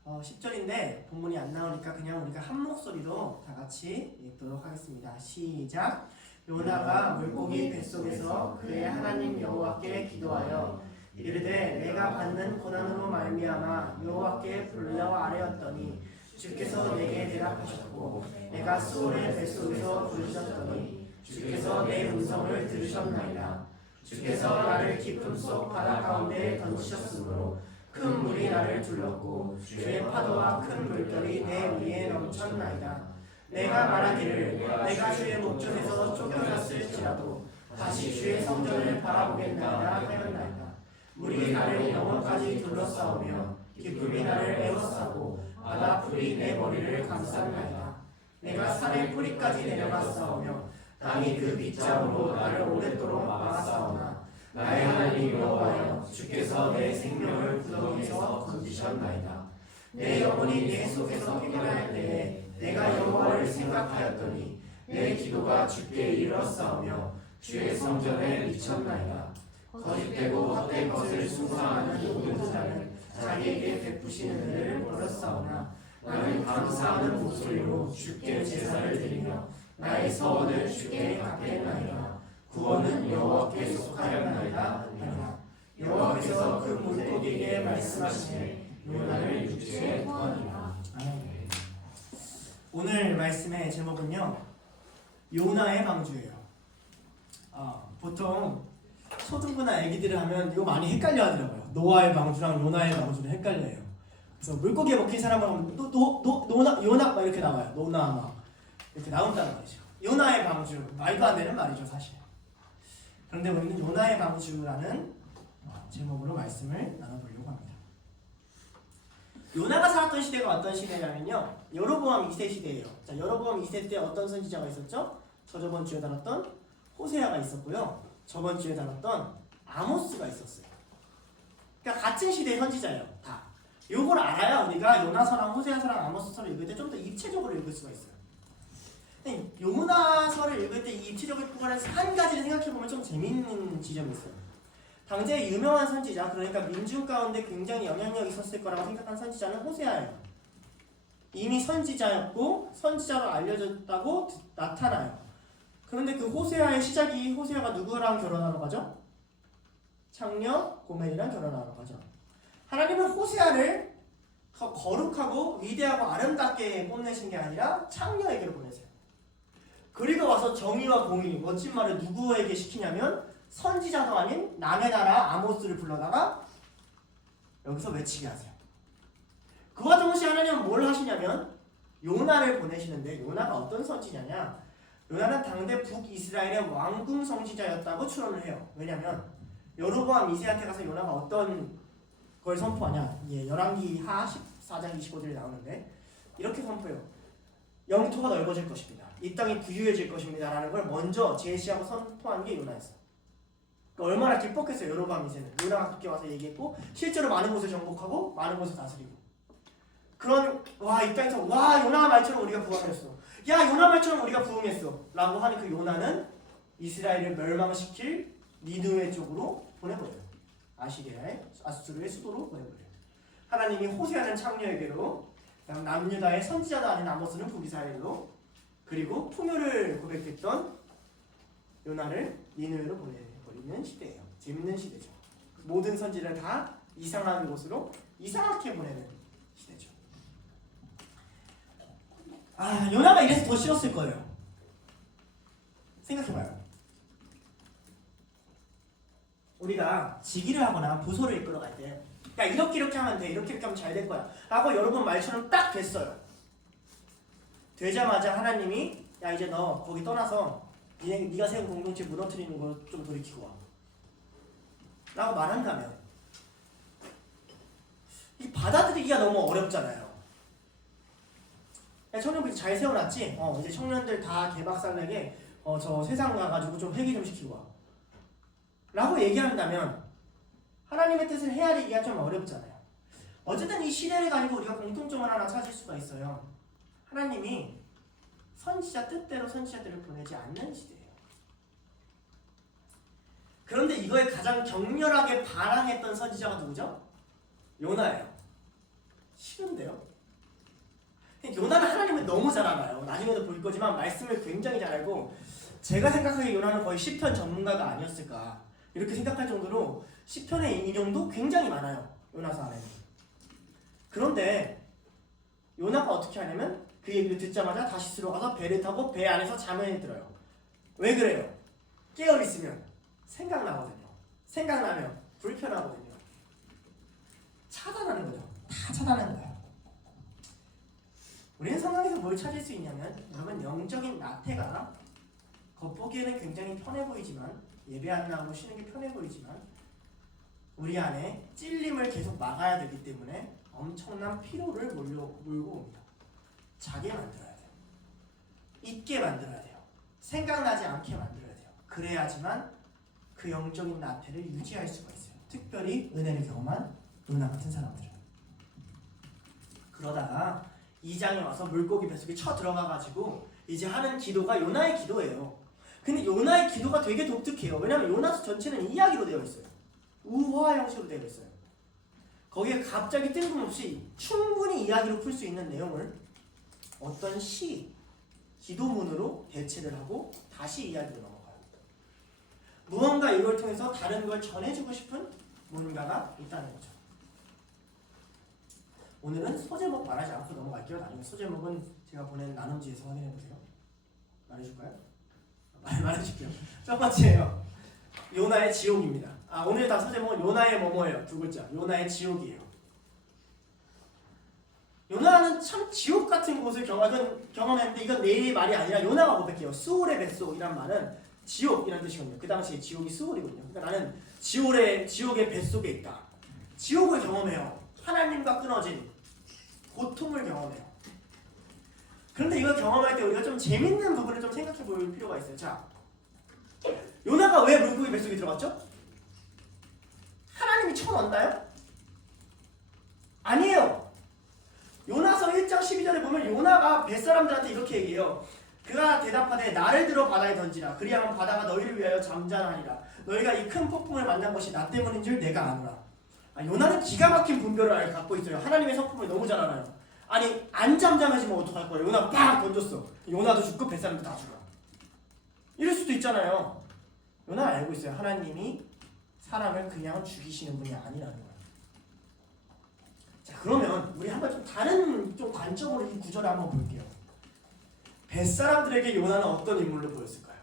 10절인데 본문이 안 나오니까 그냥 우리가 한 목소리로 다 같이 읽도록 하겠습니다. 시작. 요나가 물고기 뱃속에서 그의 하나님 여호와께 기도하여 이르되 내가 받는 고난으로 말미암아 여호와께 불러 아뢰었더니 주께서 내게 대답하셨고 내가 수올의 뱃속에서 부르셨더니 주께서 내 음성을 들으셨나이다. 주께서 나를 깊음 속 바다 가운데 던지셨으므로 큰 물이 나를 둘렀고 주의 파도와 큰 물결이 내 위에 넘쳤나이다. 내가 말하기를 내가 주의 목전에서 쫓겨났을지라도 다시 주의 성전을 바라보겠나이다 하였나이다. 물이 나를 영혼까지 둘러싸우며 기쁨이 나를 에워싸고 바다 풀이 내 머리를 감쌌나이다. 내가 산의 뿌리까지 내려갔사오며 땅이 그 빗장으로 나를 오랫도록 막았사오나 나의 하나님 여호와여 주께서 내 생명을 구덩이에서 건지셨나이다. 내 영혼이 내 속에서 깨어날 때에 내가 여호와를 생각하였더니 내 기도가 주께 이르렀사오며 주의 성전에 미쳤나이다. 거짓되고 헛된 것을 숭상하는 모든 자는 자기에게 베푸시는 은혜를 버렸사오나 나는 감사하는 목소리로 주께 제사를 드리며 나의 서원을 주께 갚겠나이다. 구원은 여호와께 속하였나이다 하라. 여호와께서 그 물고기에게 말씀하시되 요나를 육지에 구하니라. 오늘 말씀의 제목은요 요나의 방주예요. 보통 초등부나 애기들을 하면 이거 많이 헷갈려 하더라고요. 노아의 방주랑 요나의 방주를 헷갈려요. 그래서 물고기에 먹힌 사람은 요나 막 이렇게 나와요. 노나 막 이렇게 나온다는 말이죠. 요나의 방주 말도 안 되는 말이죠 사실. 그런데 우리는 요나의 방주라는 제목으로 말씀을 나눠보려고 합니다. 요나가 살았던 시대가 어떤 시대냐면요 여로보암 2세 시대예요. 자, 여로보암 2세 때 어떤 선지자가 있었죠? 저번 주에 다뤘던 호세아가 있었고요. 저번 주에 다뤘던 아모스가 있었어요. 그러니까 같은 시대의 선지자예요. 다. 요걸 알아야 우리가 요나서랑 호세아서랑 아모스서를 읽을 때 좀 더 입체적으로 읽을 수가 있어요. 요나서를 읽을 때 이 입체적인 부분에서 한 가지를 생각해보면 좀 재밌는 지점이 있어요. 당시에 유명한 선지자, 그러니까 민중 가운데 굉장히 영향력이 있었을 거라고 생각한 선지자는 호세아예요. 이미 선지자였고 선지자로 알려졌다고 나타나요. 그런데 그 호세아의 시작이 호세아가 누구랑 결혼하는 거죠? 창녀 고멜이랑 결혼하는 거죠. 하나님은 호세아를 거룩하고 위대하고 아름답게 뽐내신 게 아니라 창녀에게로 보내세요. 그리고 와서 정의와 공의, 멋진 말을 누구에게 시키냐면 선지자도 아닌 남의 나라 아모스를 불러다가 여기서 외치게 하세요. 그와 동시에 하나님은 뭘 하시냐면 요나를 보내시는데 요나가 어떤 선지자냐? 요나는 당대 북이스라엘의 왕궁 선지자였다고 추론을 해요. 왜냐면 여로보암 2세한테 가서 요나가 어떤 걸 선포하냐? 열왕기하 14장 25절에 나오는데 이렇게 선포해요. 영토가 넓어질 것입니다. 이 땅이 부유해질 것입니다. 라는 걸 먼저 제시하고 선포한 게 요나였어요. 그러니까 얼마나 기뻤겠어요. 여로보암 2세는. 요나가 그렇게 와서 얘기했고 실제로 많은 곳을 정복하고 많은 곳을 다스리고 그런 이 땅에서 요나 말처럼 우리가 부흥했어. 야 요나 말처럼 우리가 부흥했어. 라고 하는 그 요나는 이스라엘을 멸망시킬 니느웨 쪽으로 보내버려요. 아수르의 수도로 보내버려요. 하나님이 호세아는 창녀에게로 남유다의 선지자도 아닌 아모스는 북이스라엘로 그리고 풍요를 고백했던 요나를 니느웨로 보내버리는 시대예요. 재밌는 시대죠. 모든 선지를 다 이상한 곳으로 이상하게 보내는 시대죠. 요나가 이래서 더 싫었을 거예요. 생각해봐요. 우리가 직위를 하거나 부서를 이끌어갈 때 야 이렇게 하면 돼, 이렇게 하면 잘 될 거야 라고 여러분 말처럼 딱 됐어요. 되자마자 하나님이 야 이제 너 거기 떠나서 네가 세운 공동체 무너뜨리는 거 좀 돌이키고 와 라고 말한다면 받아들이기가 너무 어렵잖아요. 야, 청년부터 잘 세워놨지? 이제 청년들 다 개박살내게 저 세상 가가지고 좀 회개 좀 시키고 와. 라고 얘기한다면 하나님의 뜻을 헤아리기가 좀 어렵잖아요. 어쨌든 이 시대를 가지고 우리가 공통점을 하나 찾을 수가 있어요. 하나님이 선지자 뜻대로 선지자들을 보내지 않는 시대예요. 그런데 이거에 가장 격렬하게 반항했던 선지자가 누구죠? 요나예요. 싫은데요? 요나는 하나님을 너무 잘 알아요. 나중에도 볼 거지만 말씀을 굉장히 잘 알고 제가 생각하기에 요나는 거의 시편 전문가가 아니었을까 이렇게 생각할 정도로 시편의 인용도 굉장히 많아요. 요나서 안에는. 그런데 요나가 어떻게 하냐면 그 얘기를 듣자마자 다시 들어가서 배를 타고 배 안에서 잠에 들어요. 왜 그래요? 깨어있으면 생각나거든요. 생각나면 불편하거든요. 차단하는 거죠. 다 차단하는 거예요. 우리는 성경에서 뭘 찾을 수 있냐면 여러분 영적인 나태가 겉보기에는 굉장히 편해 보이지만 예배 안 나오고 쉬는 게 편해 보이지만 우리 안에 찔림을 계속 막아야 되기 때문에 엄청난 피로를 몰고 옵니다. 자게 만들어야 돼요. 잊게 만들어야 돼요. 생각나지 않게 만들어야 돼요. 그래야지만 그 영적인 나태를 유지할 수가 있어요. 특별히 은혜를 경험한 요나 같은 사람들은. 그러다가 2장에 와서 물고기 뱃속에 쳐 들어가가지고 이제 하는 기도가 요나의 기도예요. 근데 요나의 기도가 되게 독특해요. 왜냐하면 요나서 전체는 이야기로 되어 있어요. 우화 형식으로 되어 있어요. 거기에 갑자기 뜬금없이 충분히 이야기로 풀 수 있는 내용을 어떤 시, 기도문으로 대체를 하고 다시 이야기로 넘어가요. 무언가 이걸 통해서 다른 걸 전해주고 싶은 뭔가가 있다는 거죠. 오늘은 소제목 말하지 않고 넘어갈게요. 나중에 소제목은 제가 보낸 나눔지에서 확인해보세요. 말해줄까요? 말해줄게요. 첫 번째예요. 요나의 지옥입니다. 오늘 다 소제목은 요나의 뭐뭐예요. 두 글자. 요나의 지옥이에요. 요나는 참 지옥 같은 곳을 경험했는데 이건 내 말이 아니라 요나가 고백해요. 수올의 뱃속이란 말은 지옥이라는 뜻이거든요. 그 당시에 지옥이 수올이거든요. 그러니까 나는 지옥의 뱃속에 있다. 지옥을 경험해요. 하나님과 끊어진 고통을 경험해요. 그런데 이걸 경험할 때 우리가 좀 재밌는 부분을 좀 생각해 볼 필요가 있어요. 자, 요나가 왜 물고기 뱃속에 들어갔죠? 하나님이 쳐넣었나요? 아니에요. 요나서 1장 12절에 보면 요나가 뱃사람들한테 이렇게 얘기해요. 그가 대답하되 나를 들어 바다에 던지라. 그리하면 바다가 너희를 위하여 잠잠하니라. 너희가 이 큰 폭풍을 만난 것이 나 때문인 줄 내가 아노라. 요나는 기가 막힌 분별을 갖고 있어요. 하나님의 성품을 너무 잘 알아요. 아니 안 잠잠해지면 어떡할 거예요. 요나가 빡 던졌어. 요나도 죽고 뱃사람도 다 죽어. 이럴 수도 있잖아요. 요나 알고 있어요. 하나님이 사람을 그냥 죽이시는 분이 아니라는 거예요. 자, 그러면 우리 한번 좀 다른 좀 관점으로 이 구절을 한번 볼게요. 뱃사람들에게 요나는 어떤 인물로 보였을까요?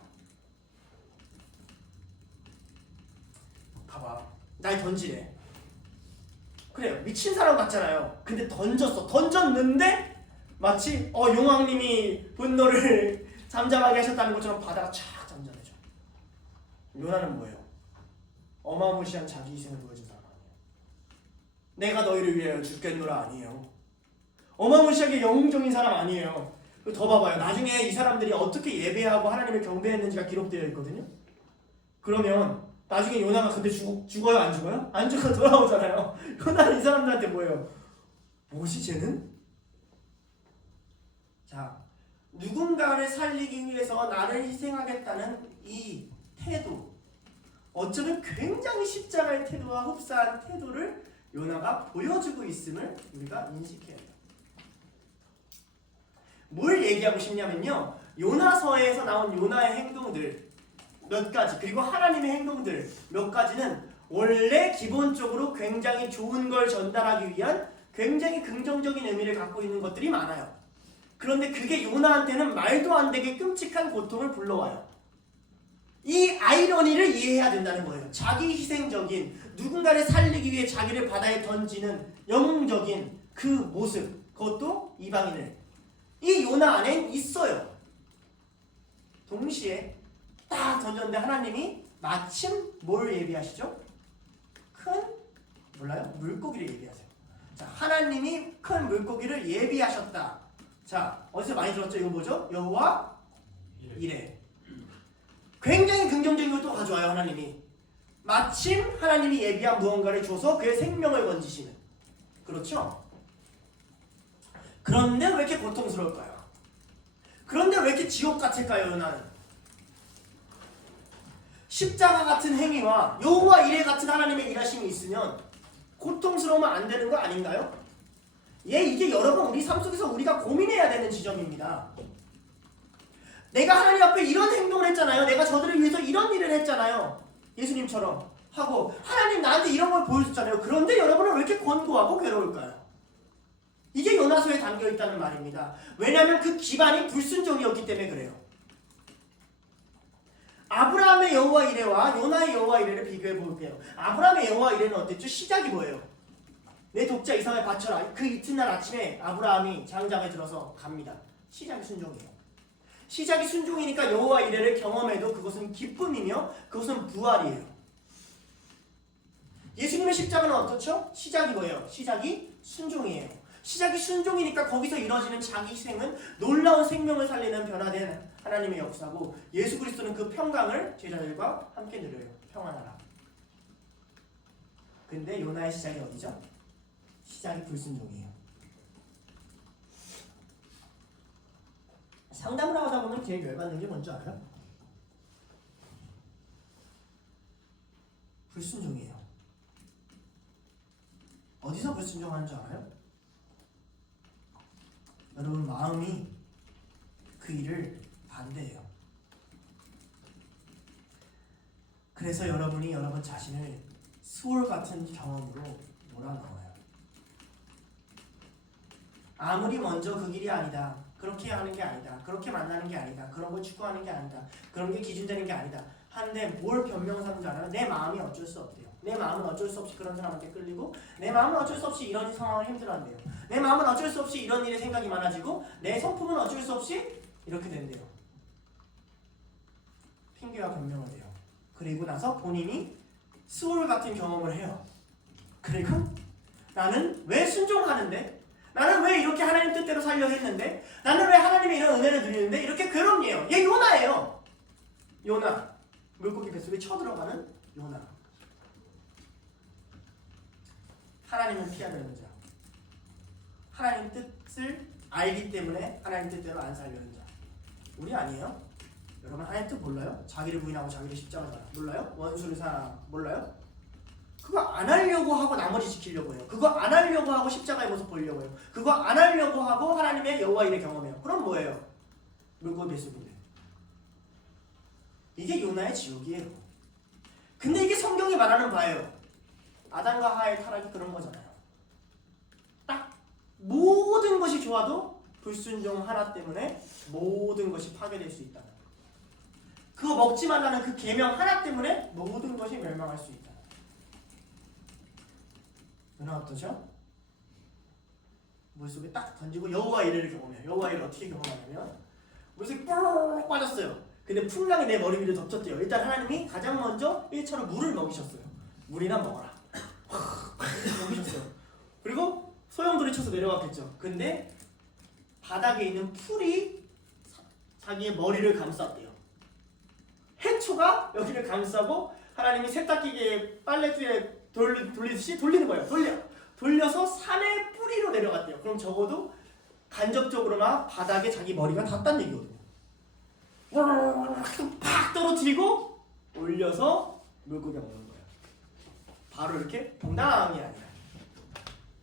봐봐. 날 던지래. 그래요. 미친 사람 같잖아요. 근데 던졌는데 마치 용왕님이 분노를 잠잠하게 하셨다는 것처럼 바다가 촥 잠잠해져. 요나는 뭐예요? 어마무시한 자기 희생을 보여준 사람 아니에요. 내가 너희를 위하여 죽겠노라 아니에요. 어마무시하게 영웅적인 사람 아니에요. 더 봐봐요. 나중에 이 사람들이 어떻게 예배하고 하나님을 경배했는지가 기록되어 있거든요. 그러면 나중에 요나가 근데 죽어요? 안 죽어요? 안 죽어 돌아오잖아요. 요나는 이 사람들한테 뭐예요? 뭐지 쟤는? 자, 누군가를 살리기 위해서 나를 희생하겠다는 이 태도, 어쩌면 굉장히 십자가의 태도와 흡사한 태도를 요나가 보여주고 있음을 우리가 인식해야 돼요. 뭘 얘기하고 싶냐면요, 요나서에서 나온 요나의 행동들 몇 가지, 그리고 하나님의 행동들 몇 가지는 원래 기본적으로 굉장히 좋은 걸 전달하기 위한 굉장히 긍정적인 의미를 갖고 있는 것들이 많아요. 그런데 그게 요나한테는 말도 안 되게 끔찍한 고통을 불러와요. 이 아이러니를 이해해야 된다는 거예요. 자기 희생적인, 누군가를 살리기 위해 자기를 바다에 던지는 영웅적인 그 모습, 그것도 이방인을, 이 요나 안엔 있어요. 동시에 딱 던졌는데 하나님이 마침 뭘 예비하시죠? 큰, 몰라요? 물고기를 예비하세요. 자, 하나님이 큰 물고기를 예비하셨다. 자, 어디서 많이 들었죠? 이거 뭐죠? 여호와 이레. 굉장히 긍정적인 것도 가져와요. 하나님이 마침 하나님이 예비한 무언가를 줘서 그의 생명을 건지시는. 그렇죠? 그런데 왜 이렇게 고통스러울까요? 그런데 왜 이렇게 지옥 같을까요? 요나는 십자가 같은 행위와 여호와 이레 같은 하나님의 일하심이 있으면 고통스러우면 안 되는 거 아닌가요? 이게 여러분 우리 삶 속에서 우리가 고민해야 되는 지점입니다. 내가 하나님 앞에 이런 행동을 했잖아요. 내가 저들을 위해서 이런 일을 했잖아요. 예수님처럼 하고 하나님 나한테 이런 걸 보여줬잖아요. 그런데 여러분은 왜 이렇게 권고하고 괴로울까요? 이게 요나서에 담겨있다는 말입니다. 왜냐하면 그 기반이 불순종이었기 때문에 그래요. 아브라함의 여호와 이레와 요나의 여호와 이레를 비교해 볼게요. 아브라함의 여호와 이레는 어땠죠? 시작이 뭐예요? 내 독자 이삭을 바쳐라. 그 이튿날 아침에 아브라함이 장장에 들어서 갑니다. 시작이 순종이에요. 시작이 순종이니까 여호와 이레를 경험해도 그것은 기쁨이며 그것은 부활이에요. 예수님의 십자가는 어떻죠? 시작이 뭐예요? 시작이 순종이에요. 시작이 순종이니까 거기서 이루어지는 자기 희생은 놀라운 생명을 살리는 변화된 하나님의 역사고, 예수 그리스도는 그 평강을 제자들과 함께 누려요. 평안하라. 근데 요나의 시작이 어디죠? 시작이 불순종이에요. 상담을 하다 보면 제일 열받는 게 뭔지 알아요? 불순종이에요. 어디서 불순종하는 줄 알아요? 여러분 마음이 그 일을 반대해요. 그래서 여러분이 여러분 자신을 수월 같은 경험으로 몰아넣어요. 아무리 먼저 그 길이 아니다, 그렇게 하는 게 아니다, 그렇게 만나는 게 아니다, 그런 걸 추구하는 게 아니다, 그런 게 기준되는 게 아니다 하는데 뭘 변명하는 줄 알아요? 내 마음이 어쩔 수 없대요. 내 마음은 어쩔 수 없이 그런 사람한테 끌리고, 내 마음은 어쩔 수 없이 이런 상황을 힘들어한대요. 내 마음은 어쩔 수 없이 이런 일에 생각이 많아지고, 내 성품은 어쩔 수 없이 이렇게 된대요. 핑계와 변명을 해요. 그리고 나서 본인이 스올 같은 경험을 해요. 그리고 나는 왜 순종하는데? 나는 왜 이렇게 하나님 뜻대로 살려 했는데? 나는 왜 하나님의 이런 은혜를 누리는데? 이렇게 괴롭네요. 얘 요나예요. 요나. 물고기 뱃속에 쳐들어가는 요나. 하나님을 피하려는 자. 하나님 뜻을 알기 때문에 하나님 뜻대로 안 살려는 자. 우리 아니에요? 여러분 하나님 뜻 몰라요? 자기를 부인하고 자기를 십자가 져라. 몰라요? 원수를 사랑 몰라요? 그거 안 하려고 하고 나머지 지키려고 해요. 그거 안 하려고 하고 십자가의 모습 보려고 해요. 그거 안 하려고 하고 하나님의 여호와 일을 경험해요. 그럼 뭐예요? 물고기 뱃속인데. 이게 요나의 지옥이에요. 근데 이게 성경이 말하는 바예요. 아담과 하와의 타락이 그런 거잖아요. 딱 모든 것이 좋아도 불순종 하나 때문에 모든 것이 파괴될 수 있다. 그거 먹지 말라는 그 계명 하나 때문에 모든 것이 멸망할 수 있다. 누나 어떠죠? 물속에 딱 던지고 여호와 이레를 경험해요. 여호와 이레를 어떻게 경험하냐면 물속에 뽀록 빠졌어요. 근데 풍랑이 내 머리 위를 덮쳤대요. 일단 하나님이 가장 먼저 1차로 물을 먹이셨어요. 물이나 먹어라. 먹이셨어요. 그리고 소용돌이 쳐서 내려갔겠죠. 근데 바닥에 있는 풀이 자기의 머리를 감쌌대요. 해초가 여기를 감싸고 하나님이 세탁기에 빨래줄에 돌리듯이 돌리는 거예요. 돌려서 산의 뿌리로 내려갔대요. 그럼 적어도 간접적으로나 바닥에 자기 머리가 닿았다는 얘기거든요. 팍 떨어뜨리고 올려서 물고기가 먹는 거예요. 바로 이렇게 당당함이 아니라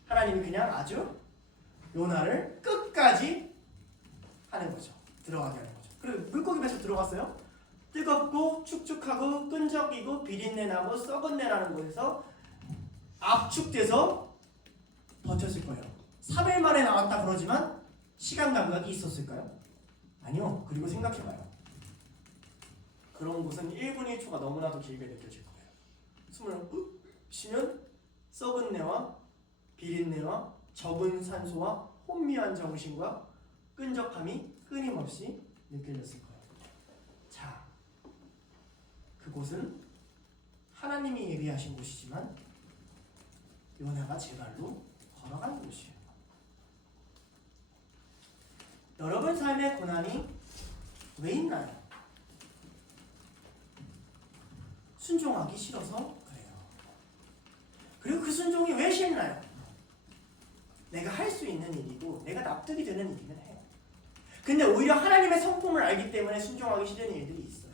하나님이 그냥 아주 요나를 끝까지 하는 거죠. 들어가게 하는 거죠. 그리고 물고기 뱃에 들어갔어요. 뜨겁고 축축하고 끈적이고 비린내 나고 썩은 내 나는 곳에서 압축돼서 버텼을 거예요. 3일 만에 나왔다 그러지만 시간 감각이 있었을까요? 아니요. 그리고 생각해봐요. 그런 곳은 1분 1초가 너무나도 길게 느껴질 거예요. 숨을 쉬면 썩은 내와 비린내와 적은 산소와 혼미한 정신과 끈적함이 끊임없이 느껴졌을 거예요. 자, 그곳은 하나님이 예비하신 곳이지만 요나가 제 발로 걸어가는 것이에요. 여러분 삶의 고난이 왜 있나요? 순종하기 싫어서 그래요. 그리고 그 순종이 왜 싫나요? 내가 할 수 있는 일이고 내가 납득이 되는 일이긴 해요. 근데 오히려 하나님의 성품을 알기 때문에 순종하기 싫은 일들이 있어요.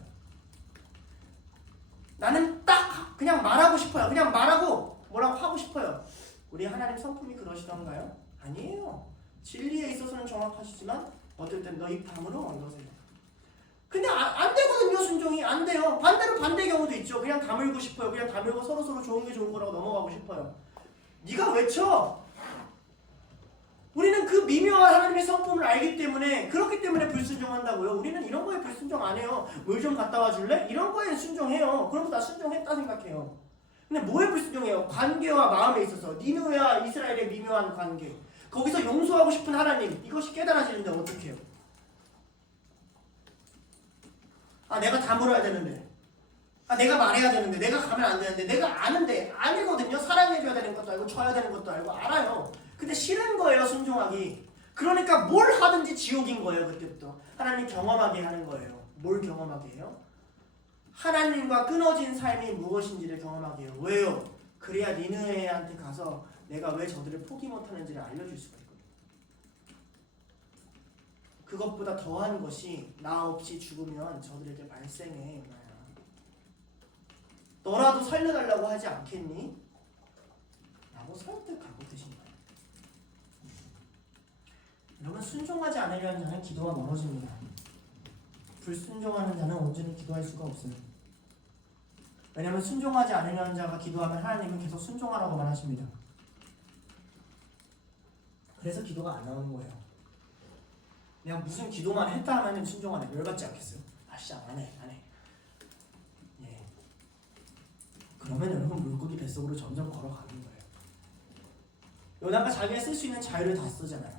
나는 딱 그냥 말하고 싶어요. 그냥 말하고 뭐라고 하고 싶어요. 우리 하나님 성품이 그러시던가요? 아니에요. 진리에 있어서는 정확하시지만 어떨 땐 너 입 다물어 이러세요. 근데 안 되거든요. 순종이 안 돼요. 반대로 반대 경우도 있죠. 그냥 다물고 싶어요. 그냥 다물고 서로 좋은 게 좋은 거라고 넘어가고 싶어요. 네가 외쳐. 우리는 그 미묘한 하나님의 성품을 알기 때문에 그렇기 때문에 불순종한다고요. 우리는 이런 거에 불순종 안 해요. 물 좀 갔다 와 줄래? 이런 거에 순종해요. 그럼 나 순종했다 생각해요. 근데 뭐에 불순종해요? 관계와 마음에 있어서 니느웨와 이스라엘의 미묘한 관계. 거기서 용서하고 싶은 하나님. 이것이 깨달아지는데 어떻게 해요? 아 내가 다물어야 되는데. 아 내가 말해야 되는데. 내가 가면 안 되는데. 내가 아는데. 아니거든요. 사랑해줘야 되는 것도 알고 줘야 되는 것도 알고 알아요. 근데 싫은 거예요. 순종하기. 그러니까 뭘 하든지 지옥인 거예요. 그때부터. 하나님 경험하게 하는 거예요. 뭘 경험하게 해요? 하나님과 끊어진 삶이 무엇인지를 경험하게 해요. 왜요? 그래야 니느웨한테 가서 내가 왜 저들을 포기 못하는지를 알려줄 수가 있거든요. 그것보다 더한 것이 나 없이 죽으면 저들에게 발생해. 너라도 살려달라고 하지 않겠니? 라고 설득하고 드신 거예요. 여러분 순종하지 않으려는 자는 기도가 멀어집니다. 불순종하는 자는 온전히 기도할 수가 없어요. 왜냐하면 순종하지 않으려는 자가 기도하면 하나님은 계속 순종하라고만 하십니다. 그래서 기도가 안 나오는 거예요. 그냥 무슨 기도만 했다 하면 순종하네. 열받지 않겠어요? 아씨 안 해. 예. 그러면 여러분 물고기 뱃속으로 점점 걸어가는 거예요. 요나가 자기가 쓸 수 있는 자유를 다 쓰잖아요.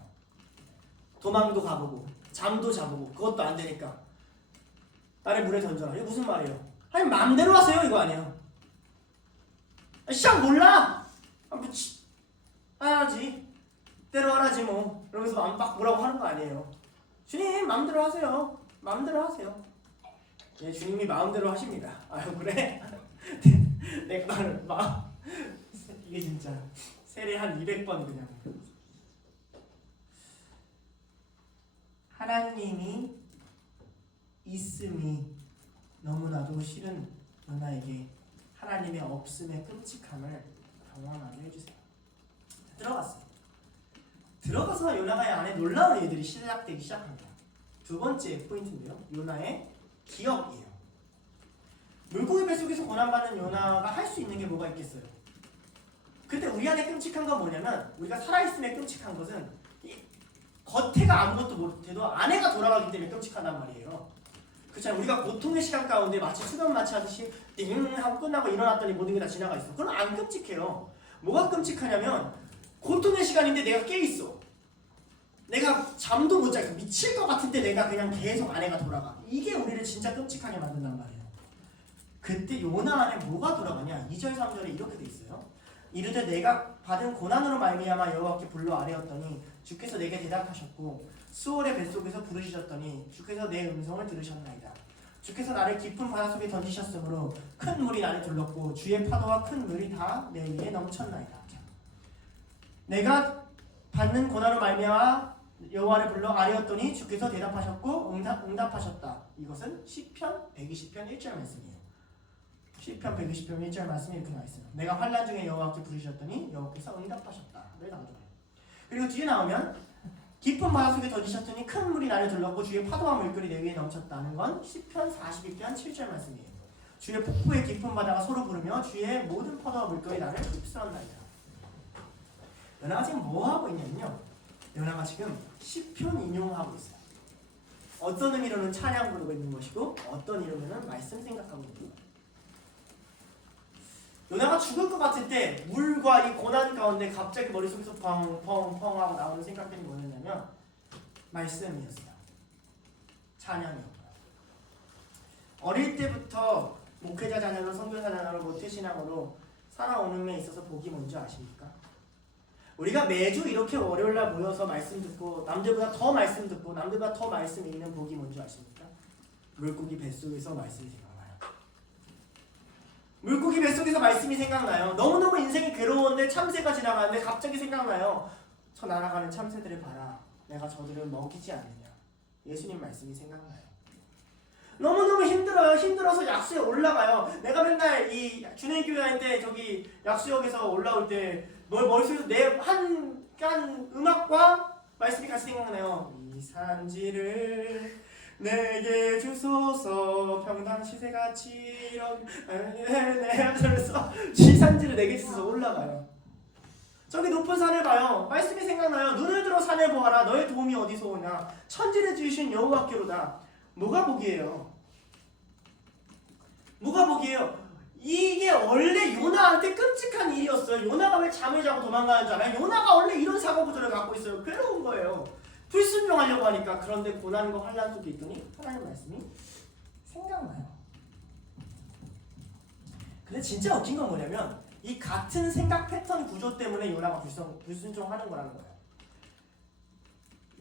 도망도 가보고 잠도 자보고 그것도 안 되니까 나를 물에 던져라. 이게 무슨 말이에요? 아니 마음대로 하세요 이거 아니에요. 시작 몰라. 하지 때로 하라지 뭐 이러면서 막 뭐라고 하는 거 아니에요. 주님 마음대로 하세요. 마음대로 하세요. 예, 주님이 마음대로 하십니다. 아유 그래? 내 말을 막 이게 진짜 세례 한 200번 그냥. 하나님이 있음이 너무나도 싫은 요나에게 하나님의 없음의 끔찍함을 경험하게 해주세요. 들어갔어요. 들어가서 요나의 안에 놀라운 일들이 시작되기 시작합니다. 두 번째 포인트인데요. 요나의 기억이에요. 물고기 뱃속에서 고난받는 요나가 할 수 있는 게 뭐가 있겠어요? 근데 우리 안에 끔찍한 건 뭐냐면 우리가 살아있음에 끔찍한 것은 겉에가 아무것도 못해도 안에가 돌아가기 때문에 끔찍하단 말이에요. 그렇잖아요. 우리가 고통의 시간 가운데 마치 수면 마취하듯이 띵 하고 끝나고 일어났더니 모든 게 다 지나가 있어. 그럼 안 끔찍해요. 뭐가 끔찍하냐면 고통의 시간인데 내가 깨있어. 내가 잠도 못 자겠어. 미칠 것 같은데 내가 그냥 계속 안에가 돌아가. 이게 우리를 진짜 끔찍하게 만든단 말이에요. 그때 요나 안에 뭐가 돌아가냐? 2절 3절에 이렇게 돼 있어요. 이르되 내가 받은 고난으로 말미암아 여호와께 불러 아뢰었더니 주께서 내게 대답하셨고 수월의 뱃속에서 부르시셨더니 주께서 내 음성을 들으셨나이다. 주께서 나를 깊은 바다 속에 던지셨으므로 큰 물이 나를 둘렀고 주의 파도와 큰 물이 다 내 위에 넘쳤나이다. 내가 받는 고난으로 말미암아 여호와를 불러 아뢰었더니 주께서 대답하셨고 응답하셨다. 이것은 시편 120편 1절 말씀이에요. 시편 120편 1절 말씀이 이렇게 나와있어요. 내가 환난 중에 여호와께 부르셨더니 여호와께서 응답하셨다를 나오죠. 그리고 뒤에 나오면 깊은 바다 속에 던지셨더니 큰 물이 나를 둘렀고 주의 파도와 물결이 내 위에 넘쳤다는 건 시편 42편 7절 말씀이에요. 주의 폭포의 깊은 바다가 소로 부르며 주의 모든 파도와 물결이 나를 휩쓸었나이다. 요나가 지금 뭐 하고 있냐면요. 요나가 지금 시편 인용하고 있어요. 어떤 의미로는 찬양 부르고 있는 것이고 어떤 의미로는 말씀 생각하고 있는 거예요. 요나가 죽을 것 같을 때 물과 이 고난 가운데 갑자기 머릿속에서 펑펑펑 하고 나오는 생각들이 뭐였냐면 말씀이었어요. 찬양이었고요. 어릴 때부터 목회자 자녀로 선교사 자녀로 모태신앙으로 살아오는 데 있어서 복이 뭔지 아십니까? 우리가 매주 이렇게 월요일날 모여서 말씀 듣고 남들보다 더 말씀 듣고 남들보다 더 말씀 읽는 복이 뭔지 아십니까? 물고기 뱃속에서 말씀이 생각나요. 물고기 뱃속에서 말씀이 생각나요. 너무너무 인생이 괴로운데 참새가 지나가는데 갑자기 생각나요. 저 날아가는 참새들을 봐라. 내가 저들을 먹이지 않느냐. 예수님 말씀이 생각나요. 너무너무 힘들어요. 힘들어서 약수에 올라가요. 내가 맨날 이 준행교회 할 때 저기 약수역에서 올라올 때 머릿속에서 내 한 음악과 말씀이 같이 생각나요. 이 산지를 내게 주소서 평당 시세같이 이런 그래서 시산지를 내게 주소서 올라가요. 저기 높은 산을 봐요. 말씀이 생각나요. 눈을 들어 산을 보아라. 너의 도움이 어디서 오냐. 천지를 지으신 여호와께로다. 뭐가 복이에요? 뭐가 복이에요? 이게 원래 요나한테 끔찍한 일이었어요. 요나가 왜 잠을 자고 도망가는 줄 알아요? 요나가 원래 이런 사고구조를 갖고 있어요. 괴로운 거예요. 불순종하려고 하니까. 그런데 고난과 환난 속에 있더니 하나님 말씀이 생각나요. 근데 진짜 웃긴 건 뭐냐면 이 같은 생각 패턴 구조 때문에 요나가 불순종하는 거라는 거예요.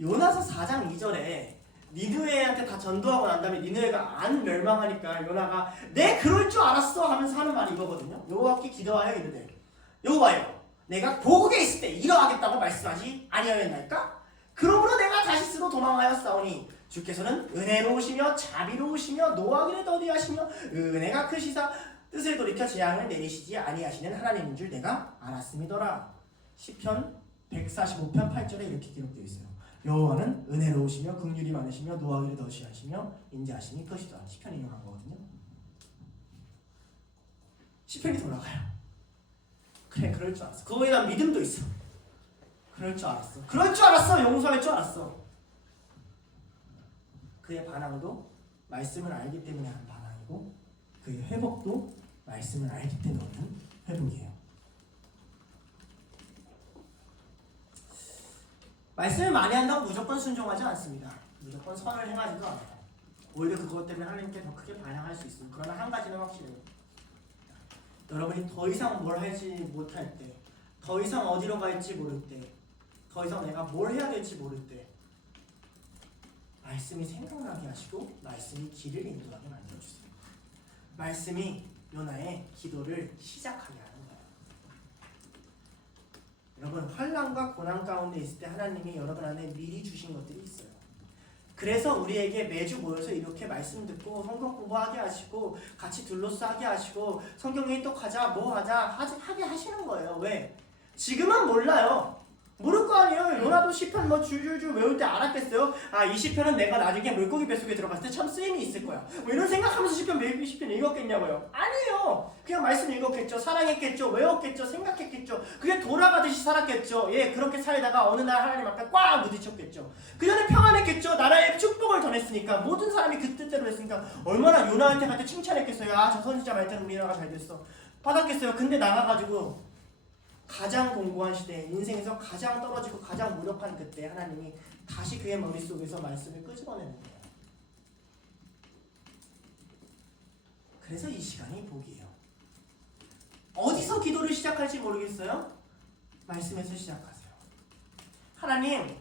요나서 4장 2절에 니느웨한테 다 전도하고 난 다음에 니느웨가 안 멸망하니까 요나가 내 그럴 줄 알았어 하면서 하는 말이 이거거든요. 여호와께 기도하여 이르되 여호와여 내가 고국에 있을 때 이러하겠다고 말씀하지 아니하였나이까? 그러므로 내가 다시스로 도망하였사오니 주께서는 은혜로우시며 자비로우시며 노하기를 더디하시며 은혜가 크시사 뜻을 돌이켜 재앙을 내리시지 아니하시는 하나님인 줄 내가 알았음이더라. 시편 145편 8절에 이렇게 기록되어 있어요. 여호와는 은혜로우시며 긍휼이 많으시며 노하기를 더디하시며 인자하심이 크시다. 시편이 인용한 거거든요. 시편이 돌아가요. 그래 그럴 줄 알았어. 그거에 대한 믿음도 있어. 그럴 줄 알았어. 그럴 줄 알았어. 용서할 줄 알았어. 그의 반항도 말씀을 알기 때문에 한 반항이고 그의 회복도 말씀을 알기 때문에 오는 회복이에요. 말씀을 많이 한다고 무조건 순종하지 않습니다. 무조건 선을 행하지도 않아요. 오히려 그것 때문에 하나님께 더 크게 반항할 수 있습니다. 그러나 한 가지는 확실해요. 여러분이 더 이상 뭘 할지 못할 때, 더 이상 어디로 갈지 모를 때, 더 이상 내가 뭘 해야 될지 모를 때 말씀이 생각나게 하시고 말씀이 길을 인도하게 만들어주세요. 말씀이 요나의 기도를 시작하게 하는 거예요. 여러분 환난과 고난 가운데 있을 때 하나님이 여러분 안에 미리 주신 것들이 있어요. 그래서 우리에게 매주 모여서 이렇게 말씀 듣고 성경 공부하게 하시고 같이 둘러싸게 하시고 성경 일독하자 뭐 하자 하게 하시는 거예요. 왜? 지금은 몰라요. 모를 거 아니에요. 요나도 시편 뭐 줄줄줄 외울 때 알았겠어요? 아, 이 시편은 내가 나중에 물고기 뱃속에 들어갔을 때 참 쓰임이 있을 거야. 뭐 이런 생각하면서 시편 읽었겠냐고요? 아니에요. 그냥 말씀 읽었겠죠. 사랑했겠죠. 외웠겠죠. 생각했겠죠. 그게 돌아가듯이 살았겠죠. 예, 그렇게 살다가 어느 날 하나님 앞에 꽉 부딪혔겠죠. 그 전에 평안했겠죠. 나라의 축복을 전했으니까 모든 사람이 그 뜻대로 했으니까 얼마나 요나한테 갈 때 칭찬했겠어요. 아, 저 선지자 말 때는 우리나라가 잘 됐어. 받았겠어요. 근데 나가가지고 가장 공고한 시대에 인생에서 가장 떨어지고 가장 무력한 그때 하나님이 다시 그의 머릿속에서 말씀을 끄집어내는 거예요. 그래서 이 시간이 복이에요. 어디서 기도를 시작할지 모르겠어요? 말씀에서 시작하세요. 하나님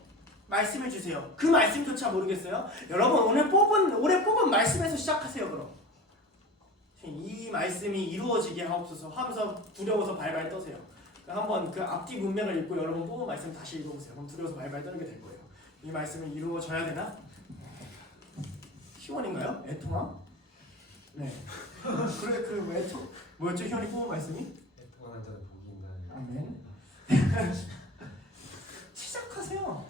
말씀을 주세요. 그 말씀조차 모르겠어요? 여러분 올해 뽑은 말씀에서 시작하세요. 그럼 이 말씀이 이루어지게 하옵소서 하면서 두려워서 발발 떠세요. 한번 그 앞뒤 문맥을 읽고 여러분 뽑은 말씀 다시 읽어보세요. 그럼 두려워서 발발 떠는 게 될 거예요. 이 말씀은 이루어져야 되나? 희원인가요? 애통함? 네. 그래 애통 뭐였죠? 희원이 뽑은 말씀이? 애통하는 자는 복이 있나요? 아멘. 시작하세요.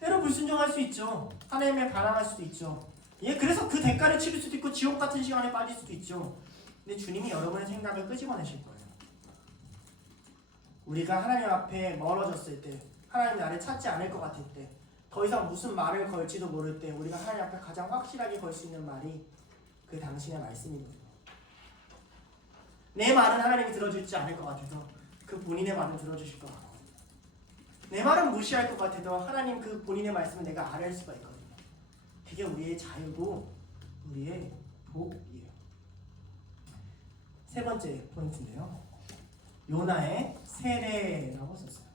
때로 불순종할 수 있죠. 하나님에 반항할 수도 있죠. 예, 그래서 그 대가를 치를 수도 있고 지옥 같은 시간에 빠질 수도 있죠. 근데 주님이 여러분의 생각을 끄집어내실 거예요. 우리가 하나님 앞에 멀어졌을 때, 하나님 나를 찾지 않을 것 같을 때, 더 이상 무슨 말을 걸지도 모를 때 우리가 하나님 앞에 가장 확실하게 걸 수 있는 말이 그 당신의 말씀이거든요. 내 말은 하나님이 들어주지 않을 것 같아서 그 본인의 말은 들어주실 것 같거든요. 내 말은 무시할 것 같아도 하나님 그 본인의 말씀은 내가 알을 수가 있거든요. 그게 우리의 자유고 우리의 복이에요. 세 번째 포인트인데요. 요나의 세례라고 썼어요.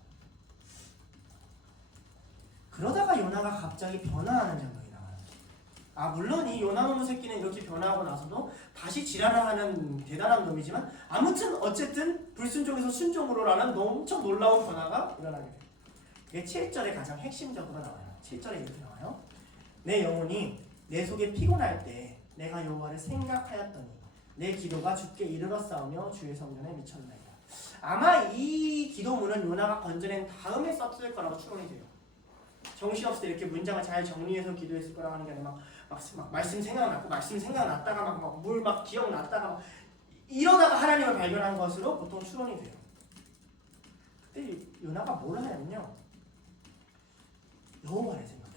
그러다가 요나가 갑자기 변화하는 장면이 나와요. 물론 이 요나노무 새끼는 이렇게 변화하고 나서도 다시 지랄을 하는 대단한 놈이지만 아무튼 어쨌든 불순종에서 순종으로라는 엄청 놀라운 변화가 일어나게 돼요. 이게 7절에 가장 핵심적으로 나와요. 7절에 이렇게 나와요. 내 영혼이 내 속에 피곤할 때 내가 여호와를 생각하였더니 내 기도가 주께 이르렀사오며 주의 성전에 미쳤나이다. 아마 이 기도문은 요나가 건져낸 다음에 썼을 거라고 추론이 돼요. 정신없을 때 이렇게 문장을 잘 정리해서 기도했을 거라고 하는 게 아니라 막 말씀 생각났고 말씀 생각났다가 물 기억났다가 이러다가 하나님을 발견한 것으로 보통 추론이 돼요. 그때 요나가 뭘 하냐면요, 여호와를 생각해요.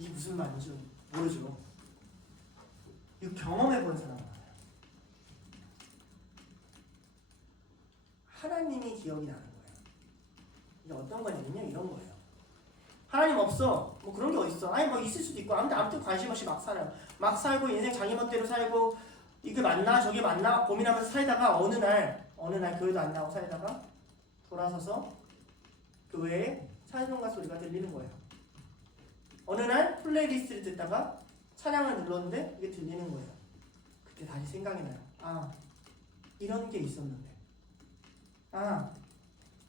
이게 무슨 말인지 모르죠. 이거 경험해본 사람은 알아요. 하나님이 기억이 나는 거예요. 이게 어떤 거냐면요, 이런 거예요. 하나님 없어. 뭐 그런 게 어딨어. 아니 뭐 있을 수도 있고 아무튼 관심 없이 막 살아요. 막 살고 인생 자기 멋대로 살고 이게 맞나 저게 맞나 고민하면서 살다가 어느 날 교회도 안 나오고 살다가 돌아서서 교회에 찬송가 소리가 들리는 거예요. 어느 날 플레이리스트를 듣다가 찬양을 눌렀는데 이게 들리는 거예요. 그때 다시 생각이 나요. 이런 게 있었는데,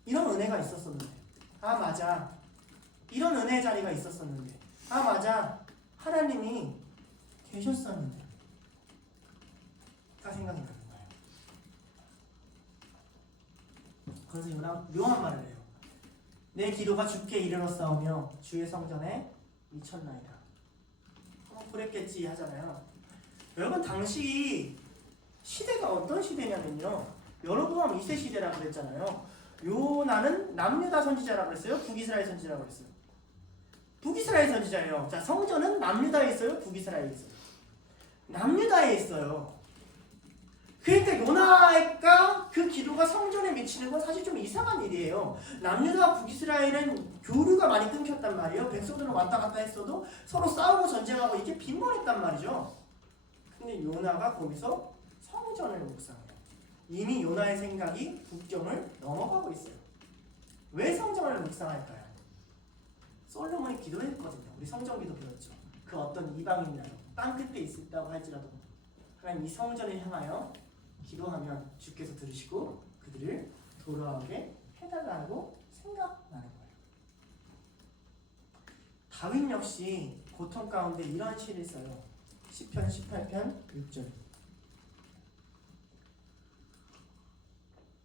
이런 은혜가 있었었는데, 맞아, 이런 은혜의 자리가 있었었는데, 맞아, 하나님이 계셨었는데 가 생각이 나는 거예요. 그래서 요나 묘한 말을 해요. 내 기도가 주께 이르렀사오며 주의 성전에 미쳤나이다. 그랬겠지 하잖아요. 여러분, 당시 시대가 어떤 시대냐면요, 여로보암 2세 시대라고 그랬잖아요. 요나는 남유다 선지자라고 그랬어요? 북이스라엘 선지자라고 그랬어요? 북이스라엘 선지자예요. 자, 성전은 남유다에 있어요? 북이스라엘에 있어요? 남유다에 있어요. 그러니까 요나가 그 기도가 성전에 미치는 건 사실 좀 이상한 일이에요. 남유다와 북이스라엘은 교류가 많이 끊겼단 말이에요. 백성들은 왔다 갔다 했어도 서로 싸우고 전쟁하고 이게 빈번했단 말이죠. 근데 요나가 거기서 성전을 묵상해요. 이미 요나의 생각이 국경을 넘어가고 있어요. 왜 성전을 묵상할까요? 솔로몬이 기도했거든요. 우리 성전기도 배웠죠. 그 어떤 이방인 나라 땅 끝에 있다고 할지라도 하나님 이 성전을 향하여 기도하면 주께서 들으시고 그들을 돌아오게 해달라고 생각나는 거예요. 다윗 역시 고통 가운데 이런 시를 써요. 시편 18편 6절.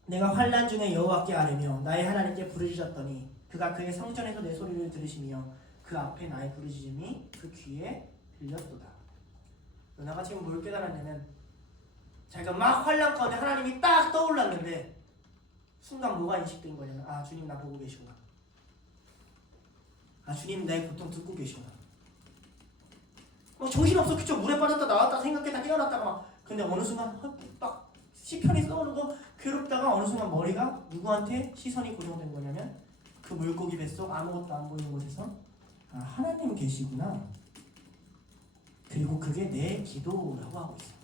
내가 환난 중에 여호와께 아뢰며 나의 하나님께 부르짖었더니 그가 그의 성전에서 내 소리를 들으시며 그 앞에 나의 부르짖음이 그 귀에 들렸도다. 요나가 지금 뭘 깨달았냐면, 자기가 막 환난 가운데 하나님이 딱 떠올랐는데 순간 뭐가 인식된 거냐면, 주님 나 보고 계시구나. 주님 내 고통 듣고 계시구나. 정신없어. 그쵸? 물에 빠졌다 나왔다 생각했다 깨어났다가 근데 어느 순간 딱 시편이 떠오르고 괴롭다가 어느 순간 머리가 누구한테 시선이 고정된 거냐면 그 물고기 뱃속 아무것도 안 보이는 곳에서 하나님 계시구나. 그리고 그게 내 기도라고 하고 있어요.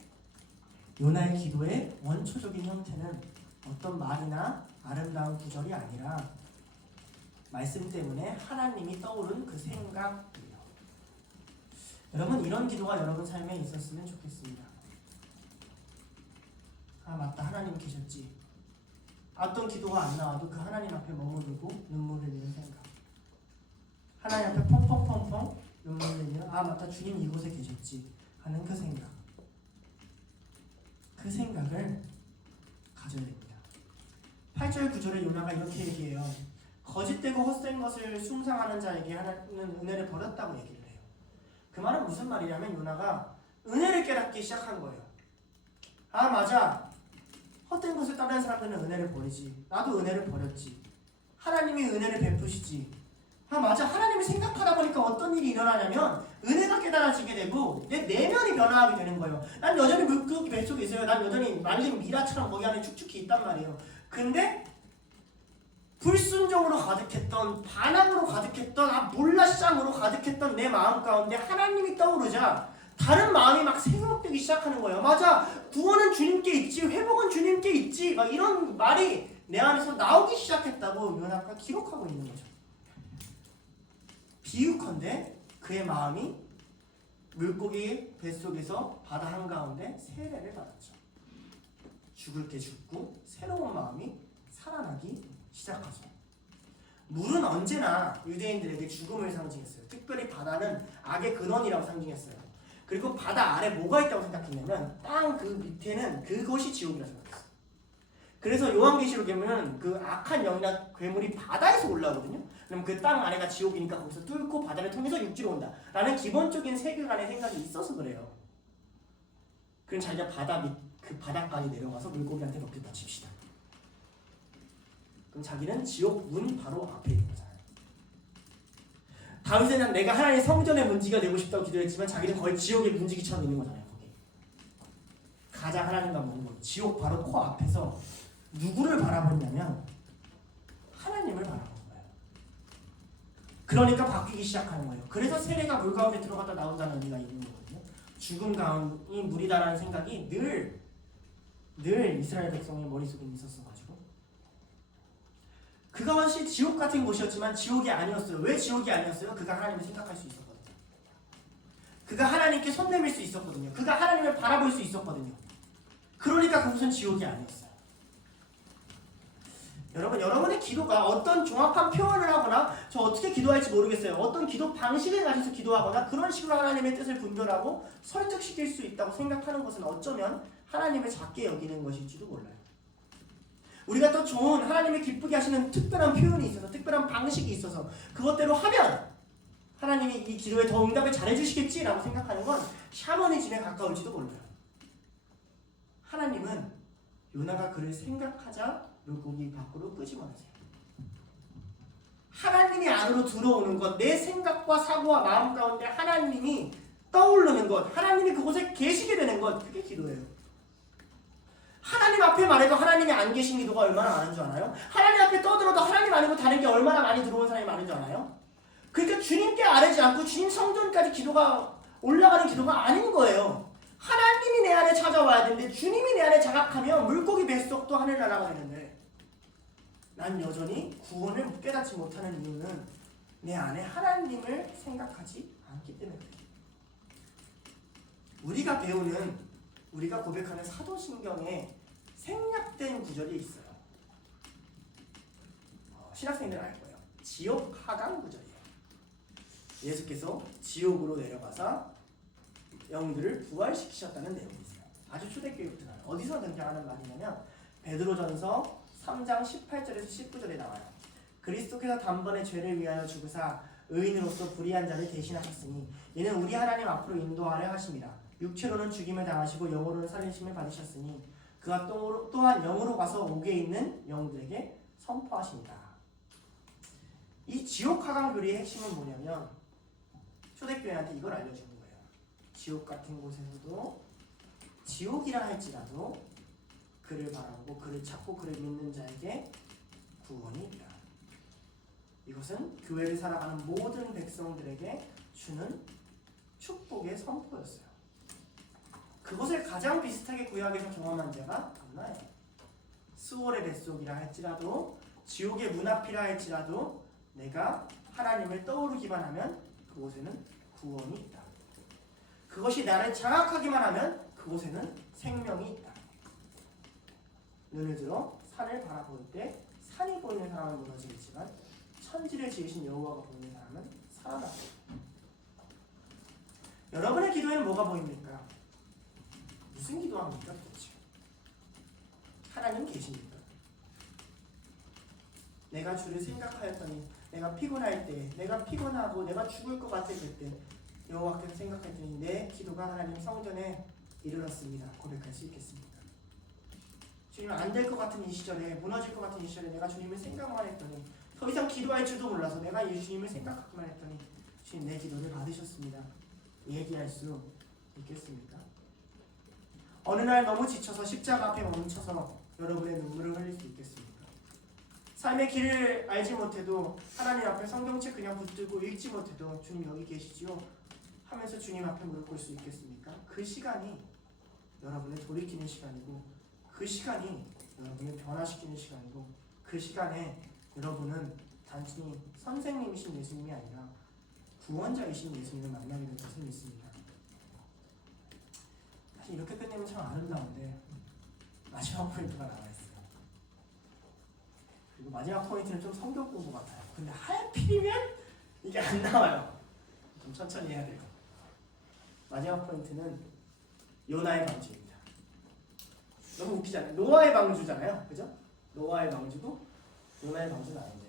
요나의 기도의 원초적인 형태는 어떤 말이나 아름다운 구절이 아니라 말씀 때문에 하나님이 떠오른 그 생각이에요. 여러분, 이런 기도가 여러분 삶에 있었으면 좋겠습니다. 맞다, 하나님 계셨지. 어떤 기도가 안 나와도 그 하나님 앞에 머무르고 눈물을 흘리는 생각. 하나님 앞에 펑펑펑펑 눈물 흘리며 맞다, 주님 이곳에 계셨지 하는 그 생각. 그 생각을 가져야 됩니다. 8절 9절에 요나가 이렇게 얘기해요. 거짓되고 헛된 것을 숭상하는 자에게 하나님은 은혜를 버렸다고 얘기를 해요. 그 말은 무슨 말이냐면 요나가 은혜를 깨닫기 시작한 거예요. 맞아, 헛된 것을 따르는 사람들은 은혜를 버리지. 나도 은혜를 버렸지. 하나님이 은혜를 베푸시지. 맞아, 하나님을 생각하다 보니까 어떤 일이 일어나냐면 은혜가 깨달아지게 되고 내 내면이 변화하게 되는 거예요. 난 여전히 물고기 뱃속에 있어요. 난 여전히 말린 미라처럼 거기 안에 축축히 있단 말이에요. 근데 불순종으로 가득했던, 반항으로 가득했던, 몰라쌍으로 가득했던 내 마음 가운데 하나님이 떠오르자 다른 마음이 막 생각되기 시작하는 거예요. 맞아, 구원은 주님께 있지, 회복은 주님께 있지, 막 이런 말이 내 안에서 나오기 시작했다고 요나가 기록하고 있는 거죠. 비유컨대 그의 마음이 물고기 뱃속에서 바다 한가운데 세례를 받았죠. 죽을 때 죽고 새로운 마음이 살아나기 시작하죠. 물은 언제나 유대인들에게 죽음을 상징했어요. 특별히 바다는 악의 근원이라고 상징했어요. 그리고 바다 아래 뭐가 있다고 생각했냐면 땅 그 밑에는 그것이 지옥이라고 생각했어요. 그래서 요한계시록에 보면 그 악한 영이나 괴물이 바다에서 올라오거든요. 그럼 그 땅 아래가 지옥이니까 거기서 뚫고 바다를 통해서 육지로 온다 라는 기본적인 세계관의 생각이 있어서 그래요. 그럼 자기가 그 바닥까지 내려가서 물고기한테 먹겠다 칩시다. 그럼 자기는 지옥 문 바로 앞에 있는 거잖아요. 다윗은 내가 하나님의 성전의 문지기가 되고 싶다고 기도했지만 자기는 거의 지옥의 문지기처럼 있는 거잖아요. 거기 가장 하나님과 먼 곳, 지옥 바로 코 앞에서 누구를 바라보냐면 하나님을 바라보는 거예요. 그러니까 바뀌기 시작하는 거예요. 그래서 세례가 물 가운데 들어갔다 나온다는 의미가 있는 거거든요. 죽음 가운이 물이다라는 생각이 늘 이스라엘 백성의 머릿속에 있었어가지고 그것이 지옥 같은 곳이었지만 지옥이 아니었어요. 왜 지옥이 아니었어요? 그가 하나님을 생각할 수 있었거든요. 그가 하나님께 손 내밀 수 있었거든요. 그가 하나님을 바라볼 수 있었거든요. 그러니까 그곳은 지옥이 아니었어요. 여러분의 기도가 어떤 종합한 표현을 하거나 저 어떻게 기도할지 모르겠어요. 어떤 기도 방식을 가지고 기도하거나 그런 식으로 하나님의 뜻을 분별하고 설득시킬 수 있다고 생각하는 것은 어쩌면 하나님을 작게 여기는 것일지도 몰라요. 우리가 더 좋은 하나님이 기쁘게 하시는 특별한 표현이 있어서 특별한 방식이 있어서 그것대로 하면 하나님이 이 기도에 더 응답을 잘해주시겠지라고 생각하는 건 샤머니즘에 가까울지도 몰라요. 하나님은 요나가 그를 생각하자 물고기 밖으로 끄집어내세요. 하나님이 안으로 들어오는 것, 내 생각과 사고와 마음 가운데 하나님이 떠오르는 것, 하나님이 그곳에 계시게 되는 것, 그게 기도예요. 하나님 앞에 말해도 하나님이 안 계신 기도가 얼마나 많은 줄 아나요? 하나님 앞에 떠들어도 하나님 아니고 다른 게 얼마나 많이 들어온 사람이 많은 줄 아나요? 그러니까 주님께 아뢰지 않고 주님 성전까지 기도가 올라가는 기도가 아닌 거예요. 하나님이 내 안에 찾아와야 되는데 주님이 내 안에 자각하면 물고기 뱃속도 하늘나라가 되는데 난 여전히 구원을 깨닫지 못하는 이유는 내 안에 하나님을 생각하지 않기 때문에 그래요. 우리가 고백하는 사도신경에 생략된 구절이 있어요. 신학생들은 알 거예요. 지옥 하강 구절이에요. 예수께서 지옥으로 내려가서 영들을 부활시키셨다는 내용이 있어요. 아주 초대교육 들어요. 어디서 등장하는 말이냐면 베드로전서 3장 18절에서 19절에 나와요. 그리스도께서 단번에 죄를 위하여 죽으사 의인으로서 불의한 자를 대신하셨으니 이는 우리 하나님 앞으로 인도하려 하심이라. 육체로는 죽임을 당하시고 영으로는 살리심을 받으셨으니 그가 또한 영으로 가서 옥에 있는 영들에게 선포하십니다. 이 지옥 하강 교리의 핵심은 뭐냐면 초대교회한테 이걸 알려주는 거예요. 지옥 같은 곳에서도 지옥이라 할지라도 그를 바라보고 그를 찾고 그를 믿는 자에게 구원이 있다. 이것은 교회를 살아가는 모든 백성들에게 주는 축복의 선포였어요. 그것을 가장 비슷하게 구약에서 경험한 자가 요나예요. 수월의 뱃속이라 할지라도 지옥의 문 앞이라 할지라도 내가 하나님을 떠오르기만 하면 그곳에는 구원이 있다. 그것이 나를 장악하기만 하면 그곳에는 생명이 있다. 눈을 들어 산을 바라볼 때 산이 보이는 사람은 무너지겠지만 천지를 지으신 여호와가 보이는 사람은 살아나고. 여러분의 기도에는 뭐가 보입니까? 무슨 기도합니까 도대체? 하나님 계십니까? 내가 주를 생각하였더니 내가 피곤할 때, 내가 피곤하고 내가 죽을 것 같을 때 여호와께서 생각했더니 내 기도가 하나님 성전에 이르렀습니다. 고백할 수 있겠습니까? 주님 안 될 것 같은 이 시절에, 무너질 것 같은 이 시절에 내가 주님을 생각만 했더니 더 이상 기도할 줄도 몰라서 내가 주님을 생각하기만 했더니 주님 내 기도를 받으셨습니다. 얘기할 수 있겠습니까? 어느 날 너무 지쳐서 십자가 앞에 멈춰서 여러분의 눈물을 흘릴 수 있겠습니까? 삶의 길을 알지 못해도 하나님 앞에 성경책 그냥 붙들고 읽지 못해도 주님 여기 계시지요? 하면서 주님 앞에 무릎 꿇을 수 있겠습니까? 그 시간이 여러분을 돌이키는 시간이고 그 시간이 여러분을 변화시키는 시간이고 그 시간에 여러분은 단순히 선생님이신 예수님이 아니라 구원자이신 예수님을 만나게 될 것을 믿습니다. 사실 이렇게 끝내면 참 아름다운데 마지막 포인트가 나와 있어요. 그리고 마지막 포인트는 좀 성경 공부 같아요. 근데 하필이면 이게 안 나와요. 좀 천천히 해야 돼요. 마지막 포인트는 요나의 방주입니다. 너무 웃기잖아요. 노아의 방주잖아요. 그죠? 노아의 방주고 요나의 방주는 아닌데.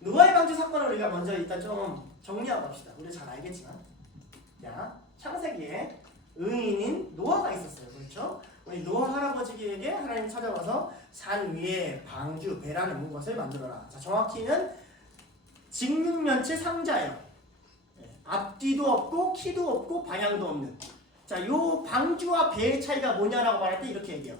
노아의 방주 사건을 우리가 먼저 일단 좀 정리하고 갑시다. 우리 잘 알겠지만. 자, 창세기에 의인인 노아가 있었어요. 그렇죠? 우리 노아 할아버지에게 하나님 찾아와서 산 위에 방주, 배라는 것을 만들어라. 자, 정확히는 직육면체 상자예요. 앞뒤도 없고 키도 없고 방향도 없는. 자, 요 방주와 배의 차이가 뭐냐라고 말할 때 이렇게 얘기해요.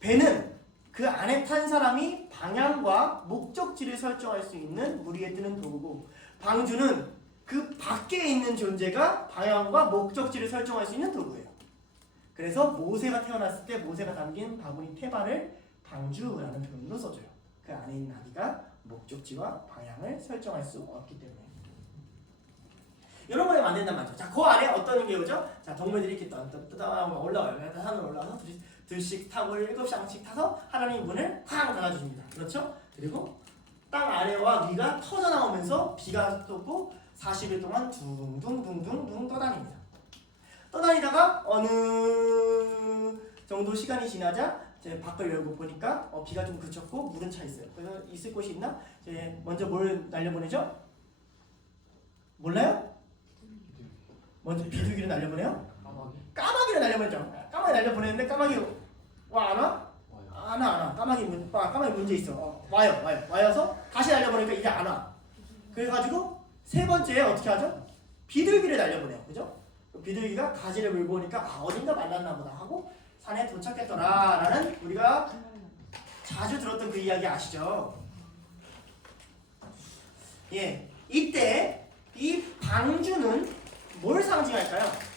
배는 그 안에 탄 사람이 방향과 목적지를 설정할 수 있는 물 위에 뜨는 도구고, 방주는 그 밖에 있는 존재가 방향과 목적지를 설정할 수 있는 도구예요. 그래서 모세가 태어났을 때 모세가 담긴 바구니 태발을 방주라는 표현으로 써줘요. 그 안에 있는 아기가 목적지와 방향을 설정할 수 없기 때문에. 이런 거에 만든단 말이죠. 자, 그 안에 어떤 게 오죠? 자, 동물들이 이렇게 올라와요. 산으로 올라와서 둘씩 타고 7쌍씩 타서 하나님 문을 쾅 닫아주십니다. 그렇죠? 그리고 땅 아래와 위가 터져 나오면서 비가 쏟고 40일 동안 둥둥둥둥둥 떠다닙니다. 떠다니다가 어느 정도 시간이 지나자 이제 밖을 열고 보니까 비가 좀 그쳤고 물은 차 있어요. 그래서 있을 곳이 있나? 이제 먼저 뭘 날려보내죠? 몰라요? 먼저 비둘기를 날려보내요? 까마귀를 날려보내죠. 까마귀 날려보내는데 까마귀 와 안 와? 안 와. 까마귀 문제 있어. 와서 다시 날려보니까 이제 안 와. 그래가지고 세 번째에 어떻게 하죠? 비둘기를 날려보내요. 그죠? 비둘기가 가지를 물고 오니까 어딘가 만났나 보다 하고 산에 도착했더라 라는 우리가 자주 들었던 그 이야기 아시죠? 예, 이때 이 방주는 뭘 상징할까요?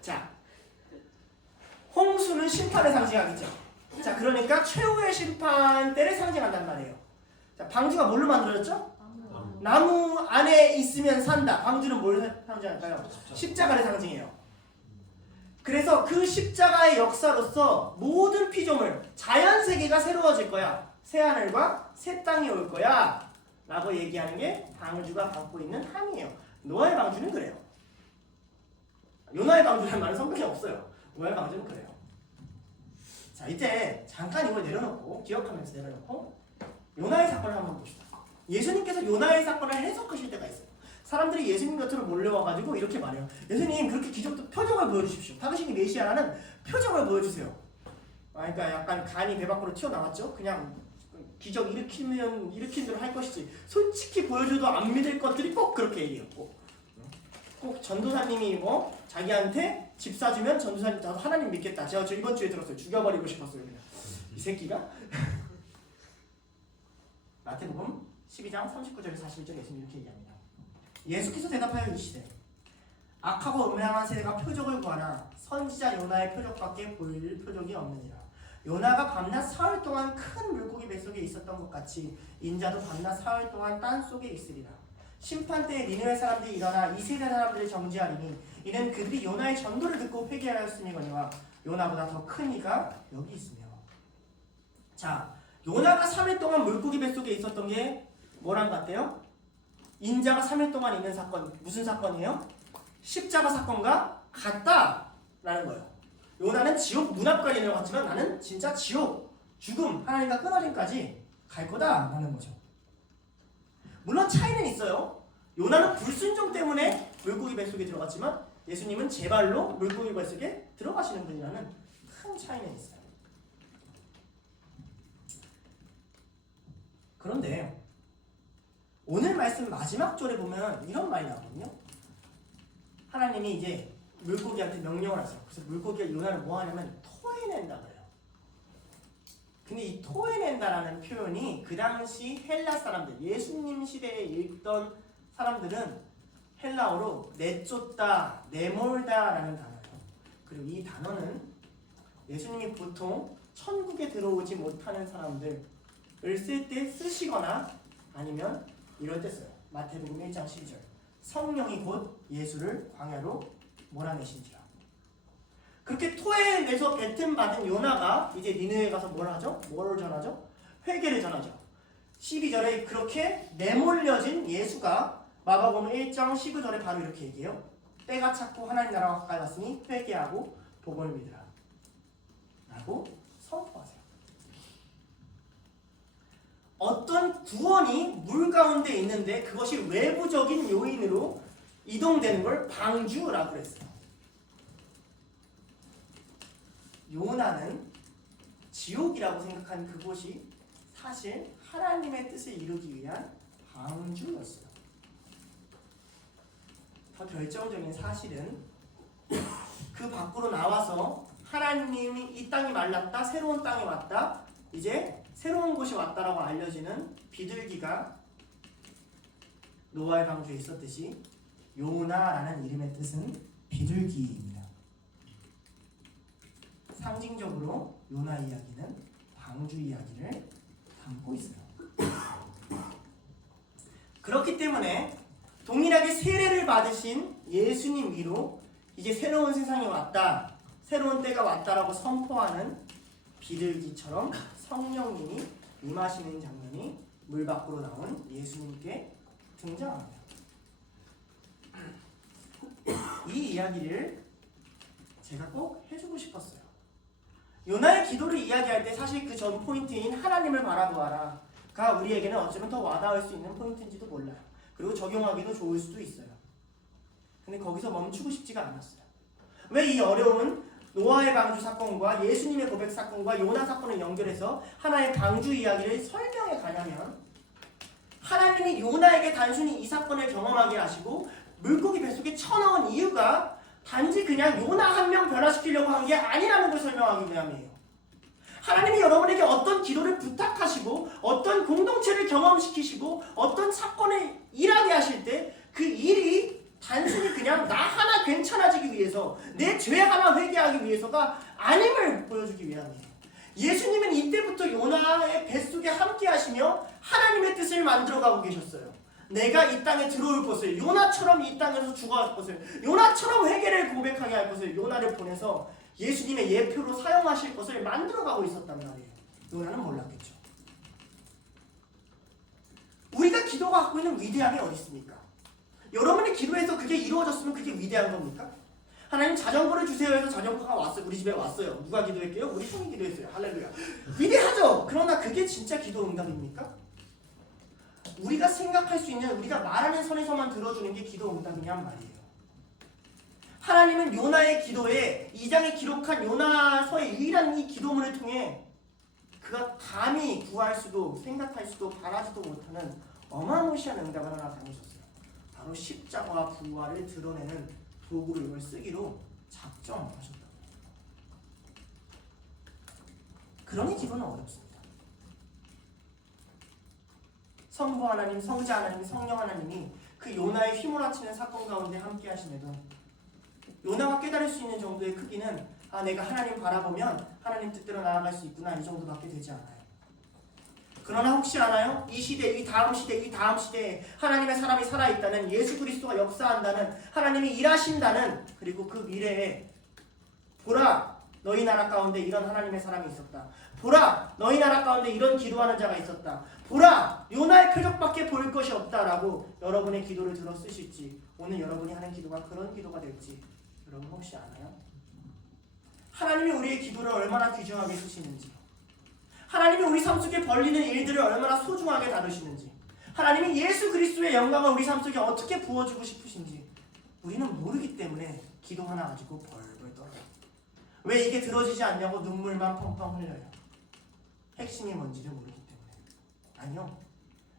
자, 홍수는 심판을 상징하겠죠. 자, 그러니까 최후의 심판 때를 상징한단 말이에요. 자, 방주가 뭘로 만들어졌죠? 나무 안에 있으면 산다. 방주는 뭘 상징할까요? 십자가를 상징해요. 그래서 그 십자가의 역사로서 모든 피조물, 자연 세계가 새로워질 거야. 새 하늘과 새 땅이 올 거야. 라고 얘기하는 게 방주가 갖고 있는 함이에요. 노아의 방주는 그래요. 요나의 방주라는 말은 성경에 없어요. 노아의 방주는 그래요. 자, 이제 잠깐 이걸 내려놓고 기억하면서 내려놓고 요나의 사건을 한번 봅시다. 예수님께서 요나의 사건을 해석하실 때가 있어요. 사람들이 예수님 곁으로 몰려와가지고 이렇게 말해요. 예수님, 그렇게 기적도 표적을 보여주십시오. 당신이 메시아라는 표적을 보여주세요. 그러니까 약간 간이 배 밖으로 튀어나왔죠. 그냥 기적 일으킨 대로 할 것이지 솔직히 보여줘도 안 믿을 것들이 꼭 그렇게 얘기했고, 꼭 전도사님이 자기한테 집 사주면 전도사님 나도 하나님 믿겠다. 제가 이번 주에 들었어요. 죽여버리고 싶었어요. 그냥 이 새끼가. 마태복음 12장 39절에서 41절 예수님 이렇게 얘기합니다. 예수께서 대답하여 이르시되 악하고 음행한 세대가 표적을 구하나 선지자 요나의 표적밖에 보일 표적이 없느니라. 요나가 밤낮 사흘 동안 큰 물고기 뱃속에 있었던 것 같이 인자도 밤낮 사흘 동안 땅 속에 있으리라. 심판 때에 니느웨 사람들이 일어나 이 세대 사람들을 정죄하리니 이는 그들이 요나의 전도를 듣고 회개하였음이거니와 요나보다 더 큰 이가 여기 있으며. 자, 요나가 3일 동안 물고기 뱃속에 있었던 게 뭐랑 같대요? 인자가 3일 동안 있는 사건, 무슨 사건이에요? 십자가 사건과 같다라는 거예요. 요나는 지옥 문 앞까지 내려갔지만 나는 진짜 지옥, 죽음, 하나님과 끊어짐까지 갈 거다라는 거죠. 물론 차이는 있어요. 요나는 불순종 때문에 물고기 뱃속에 들어갔지만 예수님은 제 발로 물고기 뱃속에 들어가시는 분이라는 큰 차이는 있어요. 그런데 오늘 말씀 마지막 절에 보면 이런 말이 나오거든요. 하나님이 이제 물고기한테 명령을 하세요. 그래서 물고기가 요나를 뭐 하냐면 토해낸다 그래요. 근데 이 토해낸다라는 표현이 그 당시 헬라 사람들, 예수님 시대에 읽던 사람들은 헬라어로 내쫓다, 내몰다라는 단어예요. 그리고 이 단어는 예수님이 보통 천국에 들어오지 못하는 사람들을 쓸 때 쓰시거나 아니면 이럴 때 써요. 마태복음 1장 12절. 성령이 곧 예수를 광야로 몰아내신지라. 그렇게 토해내서 뱉음받은 요나가 이제 니느웨에 가서 뭘 하죠? 뭘 전하죠? 회개를 전하죠. 12절에 그렇게 내몰려진 예수가 마가복음 1장 19절에 바로 이렇게 얘기해요. 때가 찼고 하나님 나라가 가까이 왔으니 회개하고 복음을 믿으라 라고 선포하세요. 어떤 구원이 물 가운데 있는데 그것이 외부적인 요인으로 이동되는 걸 방주라고 그랬어요. 요나는 지옥이라고 생각한 그곳이 사실 하나님의 뜻을 이루기 위한 방주였어요. 더 결정적인 사실은 그 밖으로 나와서 하나님이 이 땅이 말랐다, 새로운 땅이 왔다, 이제 새로운 곳이 왔다라고 알려지는 비둘기가 노아의 방주에 있었듯이 요나라는 이름의 뜻은 비둘기입니다. 상징적으로 요나 이야기는 방주 이야기를 담고 있어요. 그렇기 때문에 동일하게 세례를 받으신 예수님 위로 이제 새로운 세상이 왔다, 새로운 때가 왔다라고 선포하는 비둘기처럼 성령님이 임하시는 장면이 물 밖으로 나온 예수님께 등장합니다. 이 이야기를 제가 꼭 해주고 싶었어요. 요나의 기도를 이야기할 때 사실 그 전 포인트인 하나님을 바라보아라가 우리에게는 어쩌면 더 와닿을 수 있는 포인트인지도 몰라요. 그리고 적용하기도 좋을 수도 있어요. 근데 거기서 멈추고 싶지가 않았어요. 왜 이 어려운 노아의 방주 사건과 예수님의 고백 사건과 요나 사건을 연결해서 하나의 방주 이야기를 설명해 가냐면, 하나님이 요나에게 단순히 이 사건을 경험하게 하시고 물고기 뱃속에 쳐넣은 이유가 단지 그냥 요나 한 명 변화시키려고 한 게 아니라는 걸 설명하기 위함이에요. 하나님이 여러분에게 어떤 기도를 부탁하시고 어떤 공동체를 경험시키시고 어떤 사건을 일하게 하실 때 그 일이 단순히 그냥 나 하나 괜찮아지기 위해서, 내 죄 하나 회개하기 위해서가 아님을 보여주기 위함이에요. 예수님은 이때부터 요나의 뱃속에 함께 하시며 하나님의 뜻을 만들어가고 계셨어요. 내가 이 땅에 들어올 것을, 요나처럼 이 땅에서 죽어갈 것을, 요나처럼 회개를 고백하게 할 것을 요나를 보내서 예수님의 예표로 사용하실 것을 만들어가고 있었단 말이에요. 요나는 몰랐겠죠. 우리가 기도가 갖고 있는 위대함이 어디 있습니까? 여러분이 기도해서 그게 이루어졌으면 그게 위대한 겁니까? 하나님 자전거를 주세요 해서 자전거가 왔어요. 우리 집에 왔어요. 누가 기도했게요? 우리 형이 기도했어요. 할렐루야. 위대하죠? 그러나 그게 진짜 기도 응답입니까? 우리가 생각할 수 있는, 우리가 말하는 선에서만 들어주는 게 기도 응답이냔 말이에요. 하나님은 요나의 기도에 2장에 기록한 요나서의 유일한 이 기도문을 통해 그가 감히 구할 수도 생각할 수도 바라지도 못하는 어마무시한 응답을 하나 담으셨어요. 바로 십자가와 부활을 드러내는 도구로 이걸 쓰기로 작정하셨다. 그러니 기도는 어렵습니다. 성부 하나님, 성자 하나님, 성령 하나님이 그 요나의 휘몰아치는 사건 가운데 함께 하심에도 요나가 깨달을 수 있는 정도의 크기는, 아, 내가 하나님 바라보면 하나님 뜻대로 나아갈 수 있구나, 이 정도밖에 되지 않아요. 그러나 혹시 아나요? 이 시대, 이 다음 시대에 하나님의 사람이 살아있다는, 예수 그리스도가 역사한다는, 하나님이 일하신다는, 그리고 그 미래에 보라, 너희 나라 가운데 이런 하나님의 사람이 있었다. 보라, 너희 나라 가운데 이런 기도하는 자가 있었다. 보라, 요나의 표적밖에 보일 것이 없다라고 여러분의 기도를 들어 쓰실지, 오늘 여러분이 하는 기도가 그런 기도가 될지 여러분 혹시 아나요? 하나님이 우리의 기도를 얼마나 귀중하게 쓰시는지, 하나님이 우리 삶 속에 벌리는 일들을 얼마나 소중하게 다루시는지, 하나님이 예수 그리스도의 영광을 우리 삶 속에 어떻게 부어주고 싶으신지 우리는 모르기 때문에 기도 하나 가지고 벌벌 떨어요. 왜 이게 들어지지 않냐고 눈물만 펑펑 흘려요. 핵심이 뭔지를 모르기 때문에. 아니요,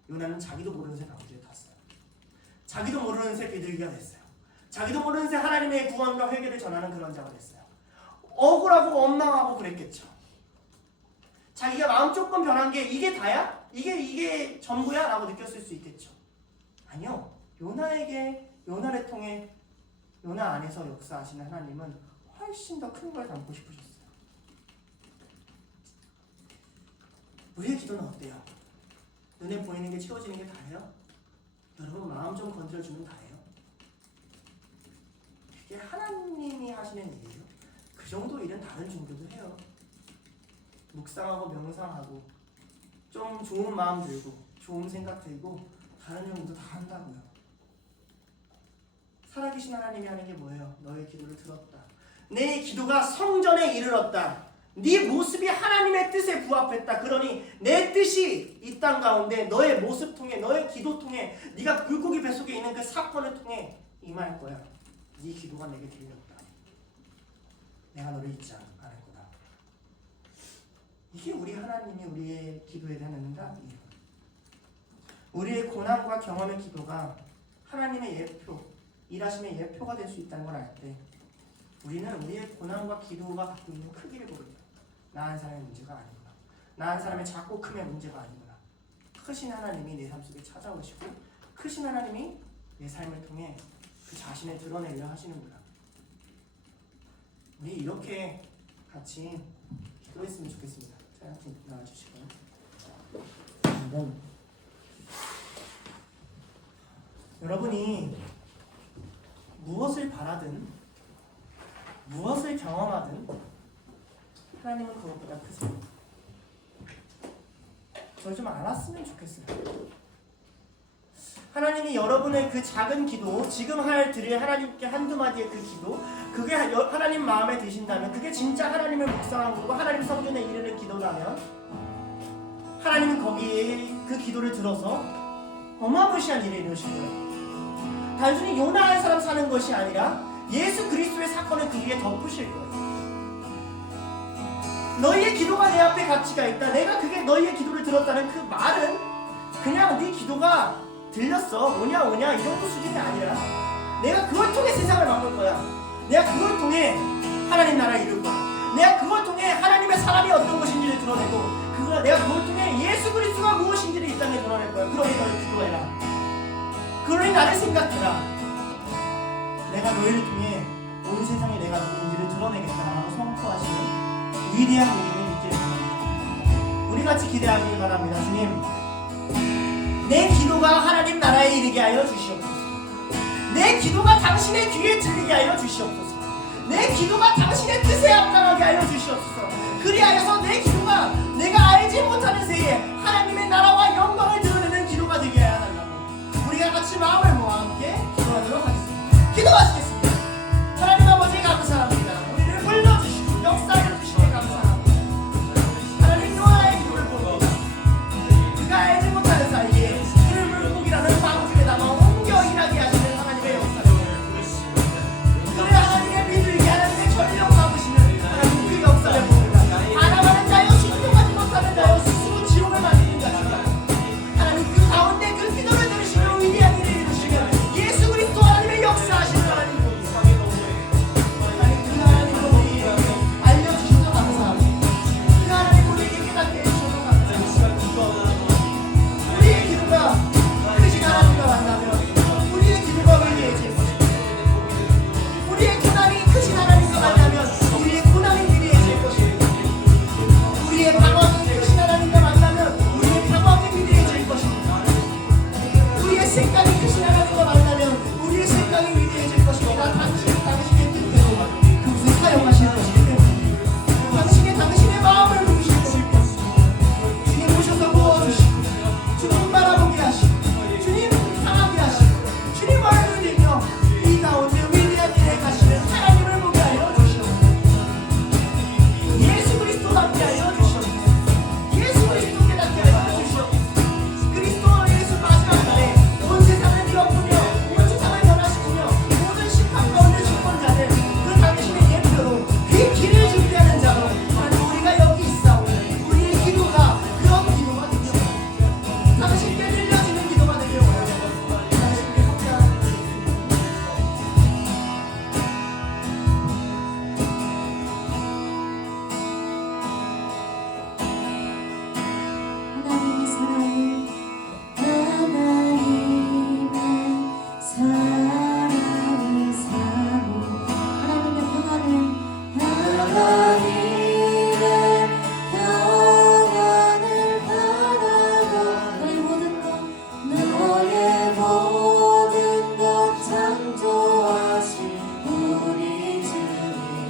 요나는 자기도 모르는 새 방주에 탔어요. 자기도 모르는 새 비둘기가 됐어요. 자기도 모르는 새 하나님의 구원과 회개를 전하는 그런 자가 됐어요. 억울하고 원망하고 그랬겠죠. 자기가 마음 조금 변한 게 이게 다야? 이게 전부야? 라고 느꼈을 수 있겠죠. 아니요. 요나를 통해 요나 안에서 역사하시는 하나님은 훨씬 더 큰 걸 담고 싶으셨어요. 우리의 기도는 어때요? 눈에 보이는 게 채워지는 게 다예요? 여러분 마음 좀 건드려주면 다예요? 그게 하나님이 하시는 일이에요. 그 정도 일은 다른 종교도 해요. 묵상하고 명상하고 좀 좋은 마음 들고 좋은 생각 들고 다른 종교도 다 한다고요. 살아계신 하나님이 하는 게 뭐예요? 너의 기도를 들었다. 내 기도가 성전에 이르렀다. 네 모습이 하나님의 뜻에 부합했다. 그러니 내 뜻이 이 땅 가운데 너의 모습 통해 너의 기도 통해 네가 물고기 뱃속에 있는 그 사건을 통해 임할 거야. 네 기도가 내게 들렸다. 내가 너를 잊지 않을 거다. 이게 우리 하나님이 우리의 기도에 대한 응답이에요. 우리의 고난과 경험의 기도가 하나님의 예표, 일하심의 예표가 될 수 있다는 걸 알 때 우리는 우리의 고난과 기도가 갖고 있는 크기를 모릅니다. 나 한 사람의 문제가 아니구나. 나 한 사람의 작고 큼의 문제가 아니구나. 크신 하나님이 내 삶 속에 찾아오시고 크신 하나님이 내 삶을 통해 그 자신을 드러내려 하시는구나. 우리 이렇게 같이 기도했으면 좋겠습니다. 자, 나와주시고요. 여러분이 무엇을 바라든 무엇을 경험하든 하나님은 그것보다 크세요. 저를 좀 알았으면 좋겠어요. 하나님이 여러분의 그 작은 기도, 지금 드릴 하나님께 한두 마디의 그 기도, 그게 하나님 마음에 드신다면, 그게 진짜 하나님을 묵상한 거고 하나님 성전에 이르는 기도라면 하나님은 거기에 그 기도를 들어서 어마무시한 일을 이루실 거예요. 단순히 요나 한 사람 사는 것이 아니라 예수 그리스도의 사건을 그 위에 덮으실 거예요. 너희의 기도가 내 앞에 가치가 있다. 내가 그게 너희의 기도를 들었다는 그 말은 그냥 네 기도가 들렸어. 오냐 이 정도 수준이 아니라 내가 그걸 통해 세상을 바꿀 거야. 내가 그걸 통해 하나님 나라를 이룰 거야. 내가 그걸 통해 하나님의 사람이 어떤 것인지를 드러내고 내가 그걸 통해 예수 그리스도가 무엇인지를 이 땅에 드러낼 거야. 그러니 너희 기도해라. 그러니 나를 생각해라. 내가 너희를 통해 온 세상에 내가 누구인지를 드러내겠다라고 선포하시는 위대한 일을 믿게 됩니다. 우리 같이 기대하길 바랍니다. 주님, 내 기도가 하나님 나라에 이르게 하여 주시옵소서. 내 기도가 당신의 귀에 들리게 하여 주시옵소서. 내 기도가 당신의 뜻에 합당하게 하여 주시옵소서. 그리하여서 내 기도가 내가 알지 못하는 새에 하나님의 나라와 영광을 드러내는 기도가 되게 하여 달라고 우리가 같이 마음을 모아 함께 기도하도록 하겠습니다. 기도하시겠습니다. 하나님 아버지 감사합니다. 우리를 불러주시고 역사를 주시니 감사합니다. 하나님 노아의 기도를 봅니다. 그가 알지 못하는 사이에 그를 물고기라는 방주에 담아 옮겨 일하게 하시는 하나님의 역사를 그를 하나님의 비둘기 하나님의 전령 삼으시는 하나님 그 역사를 봅니다. 반항하는 자여 순종하지 못하는 자여 스스로 지옥을 만드는 자처럼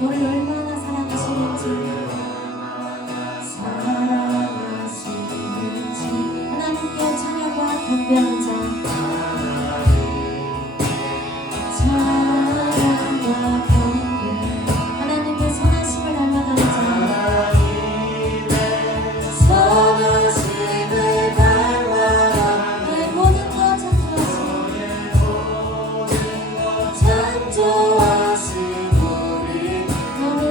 너를 얼마나 사랑하시는지 하나님께 찬양과 경배하는 자 찬양과 경배 하나님의 선하심을 닮아가는 자 선하심을 닮아가 너의 모든 것 창조하신 우리 너를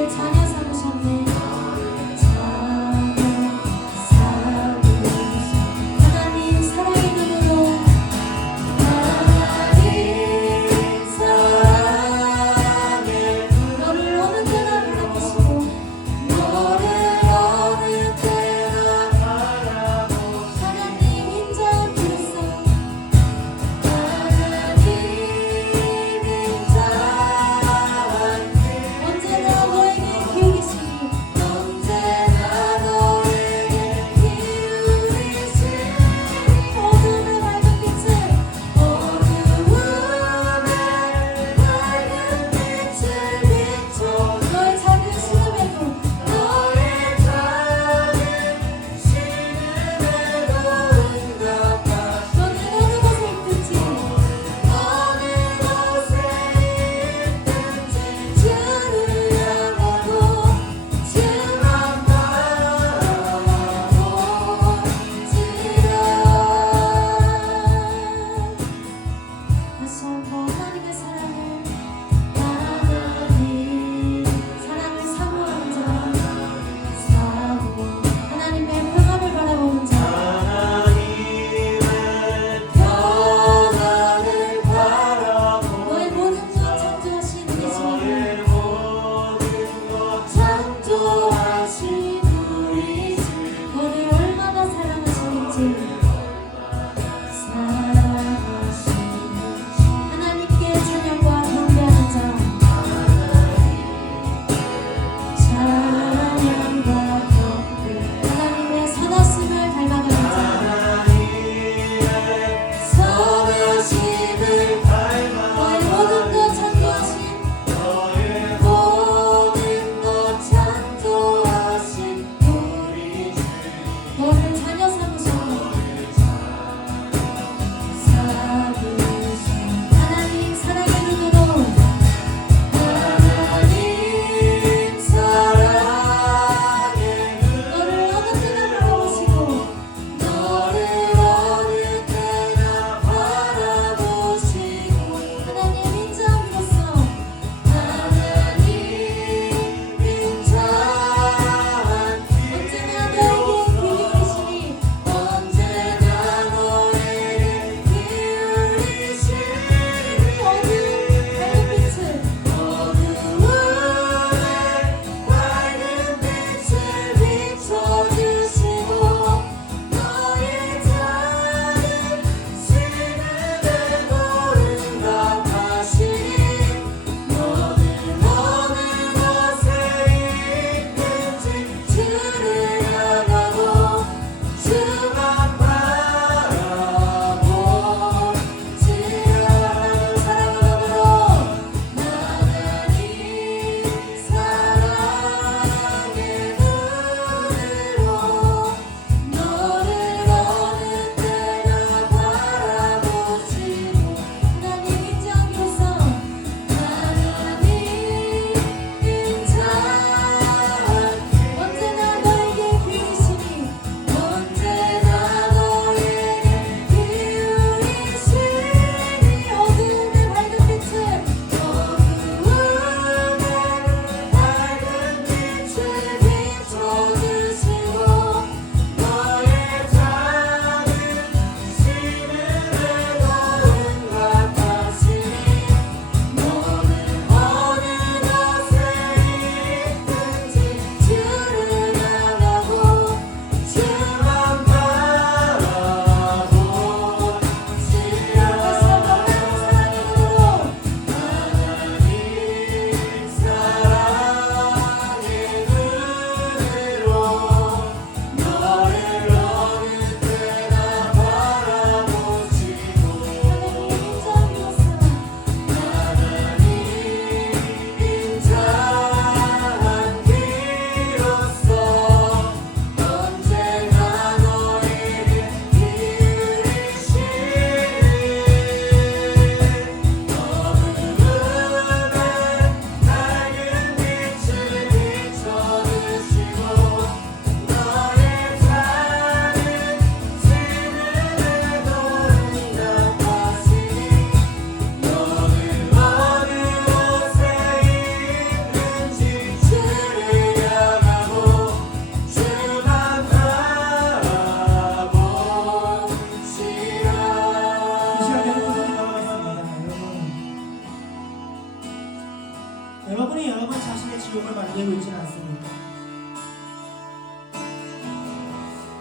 여러분이 여러분 자신의 지옥을 만들고 있지는 않습니까?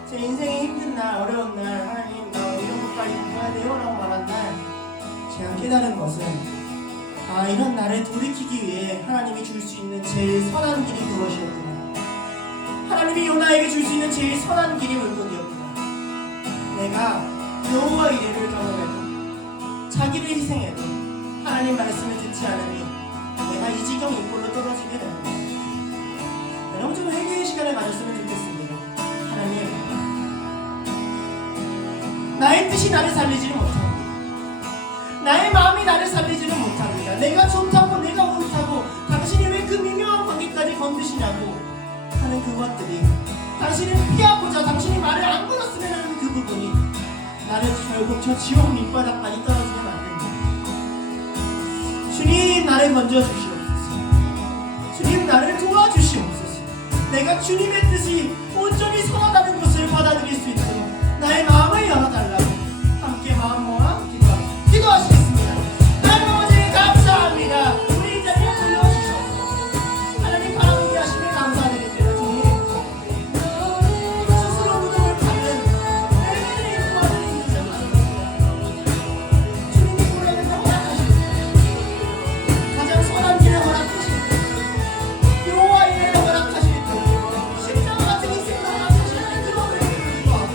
제 인생의 힘든 날, 어려운 날, 하나님 이런 것까지 구해야 돼요 라고 말한 날 제가 깨달은 것은 이런 나를 돌이키기 위해 하나님이 줄 수 있는 제일 선한 길이 그것이었구나. 하나님이 요나에게 줄 수 있는 제일 선한 길이 물고기였구나. 내가 여호와 이레를 경험해도 자기를 희생해도 하나님 말씀을 듣지 않으니 내가 이 지경 이 꼴로 떨어지게 됩니다. 여러분 좀 회개의 시간을 가졌으면 좋겠습니다. 하나님, 나의 뜻이 나를 살리지는 못합니다. 나의 마음이 나를 살리지는 못합니다. 내가 좋다고 내가 옳다고 당신이 왜 그 미묘한 관계까지 건드시냐고 하는 그것들이 당신을 피하고자 당신이 말을 안 걸었으면 하는 그 부분이 나를 결국 저 지옥 밑바닥까지 떨어지게 만듭니다. 주님 나를 건져주시옵소서. 주님 나를 도와주시옵소서. 내가 주님의 뜻이 온전히 선하다는 것을 받아들일 수 있도록 나의 마음을 열어달라고 함께 마음 모아 기도하시겠습니다. 하나님 아버지 감사합니다. 우리 이 자리에 불러주셔서 하나님 바라보게 하시며 감사드립니다. 주님 스스로 무덤을 파는 매일매일 구하는 인생을 주님이 보내면서 허락하시고 가장 선한 길을 허락하시고 여호와 이레를 허락하실 때 십자가 같은 인생을 허락하실 때 그런 은혜를 구하고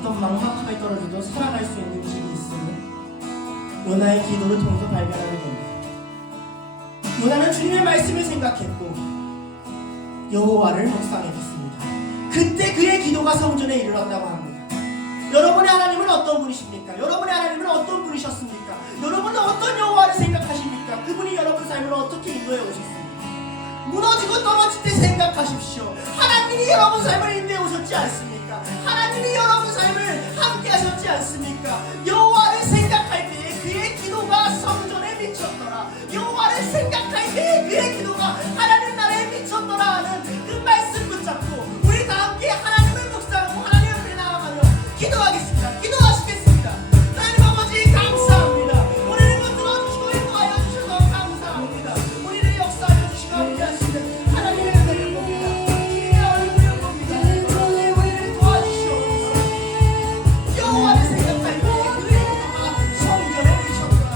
어떤 막막함에 떨어져도 살아갈 수 있는 길이 있음을 요나의 기도를 통해서 발견하게 됩니다. 요나는 주님의 말씀을 생각했고 여호와를 묵상했습니다. 그때 그의 기도가 성전에 이르렀다고 합니다. 여러분의 하나님은 어떤 분이십니까? 여러분의 하나님은 어떤 분이셨습니까? 여러분은 어떤 여호와를 생각하십니까? 그분이 여러분 삶을 어떻게 인도해 오셨습니까? 무너지고 떨어질 때 생각하십시오. 하나님이 여러분 삶을 인도해 오셨지 않습니까? 하나님이 여러분 삶을 함께 하셨지 않습니까? 여호와를 생각할 때에 그의 기도가 성전에 미쳤더라. 여호와를 생각할 때에 그의 기도가 하나님 나라에 미쳤더라 하는 그 말씀 붙잡고 우리 다 함께 하나님을 묵상하고 하나님 앞에 나아가며 기도하겠습니다. 기도하시겠습니다. 하나님 아버지 감사합니다. 우리를 붙들어주시고 인도하여 주셔서 감사합니다. 우리를 역사하여 주시고 함께 하시는 하나님의 은혜를 봅니다. 주님의 얼굴을 봅니다. 우리를 도와주시옵소서. 여호와를 생각할 때 그의 기도가 성전에 미쳤더라.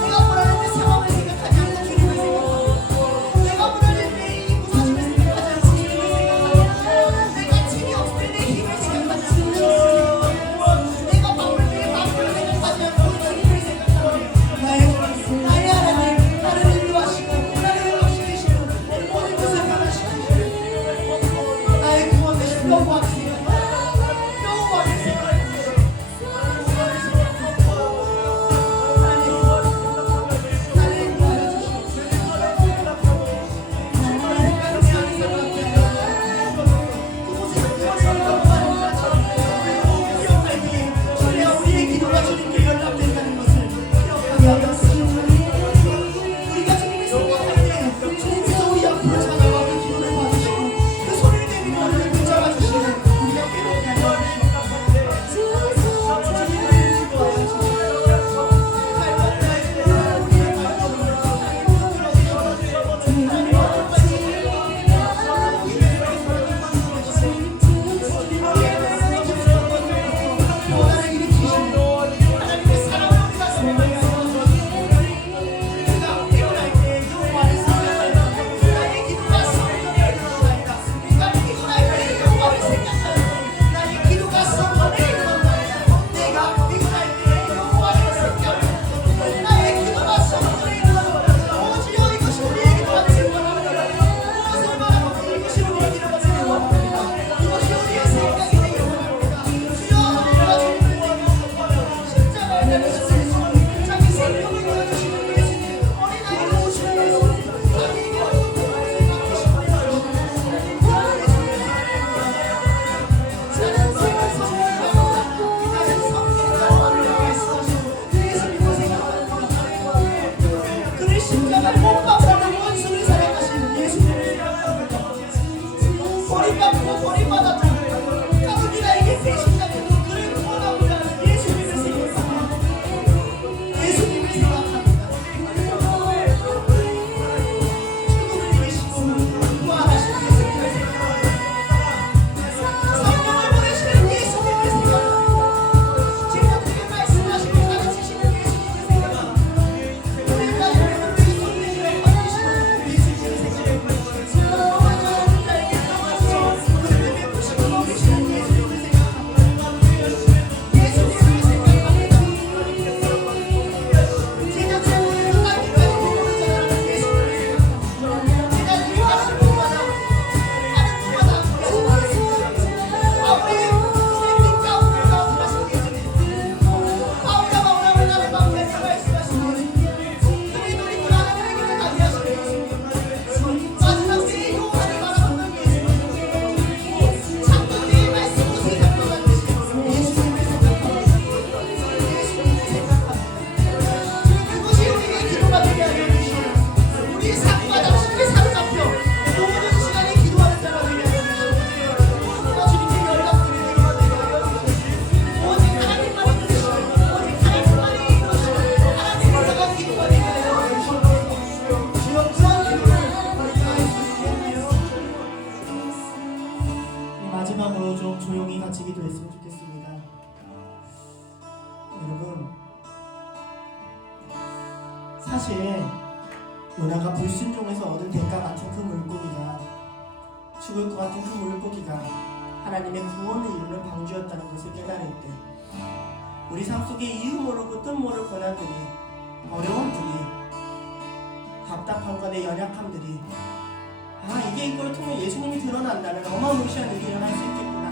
내가 불안할 때 상황을 생각하지 않고 주님을 생각하고 내가 불안할 때 이 무너짐을 생각하지 않고 주님을 생각하고 내가 힘이 없을 때 내 힘을 생각하지 않고 주님을 생각하고 내가 바쁠 때 바쁨을 생각하지 않고 주님을 생각하고 나의 하나님 나를 인도하시고 나를 역시시고 모든 것을 변화시키시고 나의 구원 되신 여호와를 생각하고 여호와를 생각하고 여호와를 생각하고 하나님 인도하여 주시옵소서. 우리의 기도가 주님께 연락된다는 것을 기억하며 우리가 주님을 생각할 때 주님께서 우리 앞으로 찾아와 그 기도를 받으시고 그 소리를 내밀어 우리를 붙잡아 주시는 우리가 괴롭게 하여 주시옵소서. 주님을 기도하여 주시옵소서. 갈망을 할 때 우리의 발걸음을 하나님 변화를 일으키시고 하나님의 사랑을 우리가 생각하여 우리가 피곤할 때 여호와를 생각하여 나의 기도가 성전에 이르렀나이다. 내가 피곤할 때 여호와를 생각하여 나의 기도가 성전에 이르렀나이다. 내가 피곤할 때 여호와를 생각하여 나의 기도가 성전에 이르렀나이다. 오지여 이것이 우리의 기도가 되길 원합니다. 무엇을 바라보고 이것이 우리의 기도가 되길 원합니다. 이것이 우리의 생각이 되길 원합니다. 주여 우리가 주님을 생각하고 십자가에 달리신 예수님 자기 생명을 내어주시는 예수님 어린아이로 오신 예수님 자기에게 어떤 것을 생각하시고 사는 생활 성공하고 나는 성공하고 말씀하시고 예수님을 생각합니다. 그를 십자가를 못 박사는 원수를 사랑하시는 예수님을 생각합니다. 버림받고 버림받았다 가문이나에게 배신당해도 그를 구원하고자 하는 예수님을 생각합니다. 예수님을 생각합니다. 죽음을 이기시고 부활하신 예수님을 생각합니다. 성령을 보내시는 예수님을 생각합니다. 제자들에게 말씀하시고 가르치시는 예수님을 생각합니다. 우리 가족을 위해 손님을 받으시는 예수님을 생각합니다. 어려운 자에게 도와주시고 그를 베푸시고 먹이시는 예수님을 생각합니다. 예수님을 생각합니다. 제자들의 문을 끝까지 데려오는 자라는 예수님을 생각합니다. 제자들이 가는 곳마다 예수님을 생각합니다. 아우의 생명 가운데 가운데 예수님 아우라 마우라 나를 막대서 말씀하시는 예수님 너희 하나님에게 가게 하시는 예수님 마지막 때에 여호와를 바라보는 예수님 참던 때의 말씀으로 세상을 만드시는 예수님을 생각합니다. 예수님을 생각합니다. 그것이 우리의 기도가 되게 하여 주시옵소서. 우리의 삶과 당신께 사로잡혀 모든 시간에 기도하는 자가 되게 하여 주시옵소서. 모두가 주님께 연락드리는 자가 되게 하여 주시옵소서. 오직 하나님만이 들으시고 오직 하나님만이 이루시고 하나님의 자가 기도가 되게 하여 주시옵소서. 주여 그런 기도를 우리가 할 수 있겠네요. 마지막으로 좀 조용히 같이 기도했으면 좋겠습니다. 여러분 사실 요나가 불순종해서 얻은 대가 같은 그 물고기가 죽을 것 같은 그 물고기가 하나님의 구원을 이루는 방주였다는 것을 깨달을 때 우리 삶 속에 이유 모르고 뜻 모를 고난들이, 어려움들이, 답답함과 내 연약함들이 이게 이걸 통해 예수님이 드러난다는 어마무시한 일을 할 수 있겠구나.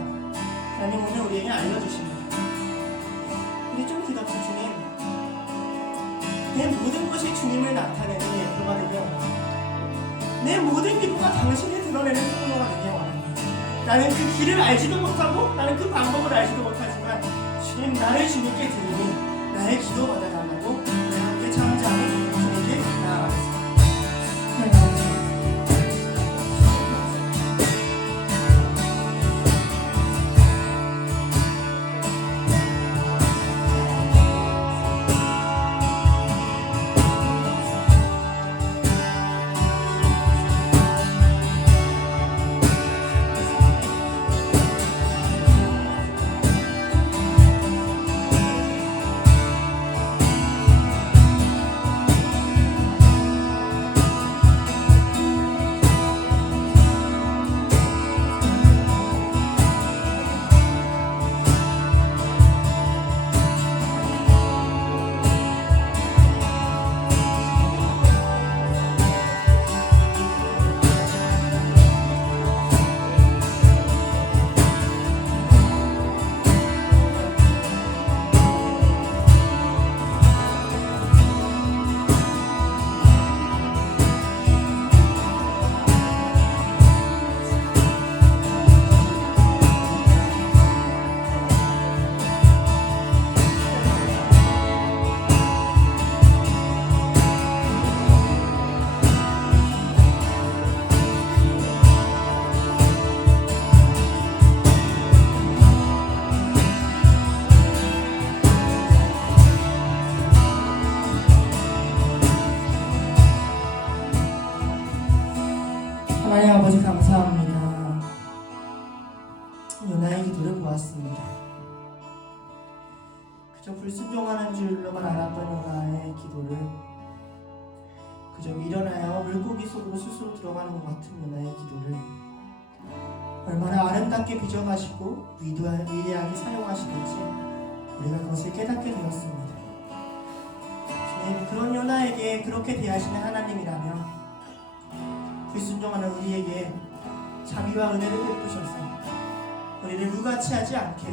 하나님 오늘 우리에게 알려주십니다. 우리 좀 기도합시다. 주님, 내 모든 것이 주님을 나타내는 예표가 되게 원합니다. 내 모든 기도가 당신이 드러내는 통로가 되게 원합니다. 나는 그 길을 알지도 못하고 나는 그 방법을 알지도 못하지만 주님, 나를 주님께 드리니 나의 기도 받아달라고 우리 함께 잠잠히 주님께 나아가겠습니다. 하나님 아버지 감사합니다. 요나의 기도를 보았습니다. 그저 불순종하는 줄로만 알았던 요나의 기도를 그저 미련하여 물고기 속으로 스스로 들어가는 것 같은 요나의 기도를 얼마나 아름답게 빚어가시고 위대하게 사용하시는지 우리가 그것을 깨닫게 되었습니다. 주님, 그런 요나에게 그렇게 대하시는 하나님이라면 불순종하는 우리에게 자비와 은혜를 베푸셔서 우리를 무가치하지 않게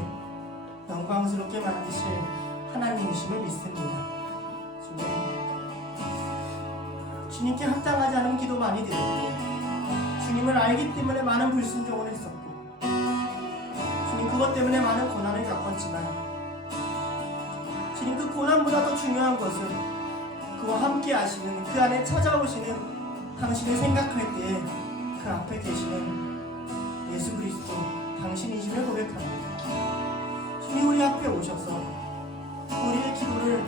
영광스럽게 만드실 하나님이심을 믿습니다. 주님께 합당하지 않은 기도 많이 드렸고 주님을 알기 때문에 많은 불순종을 했었고 주님 그것 때문에 많은 고난을 겪었지만 주님 그 고난보다 더 중요한 것은 그와 함께 하시는 그 안에 찾아오시는 당신을 생각할 때 그 앞에 계시는 예수 그리스도 당신이심을 고백합니다. 주님 우리 앞에 오셔서 우리의 기도를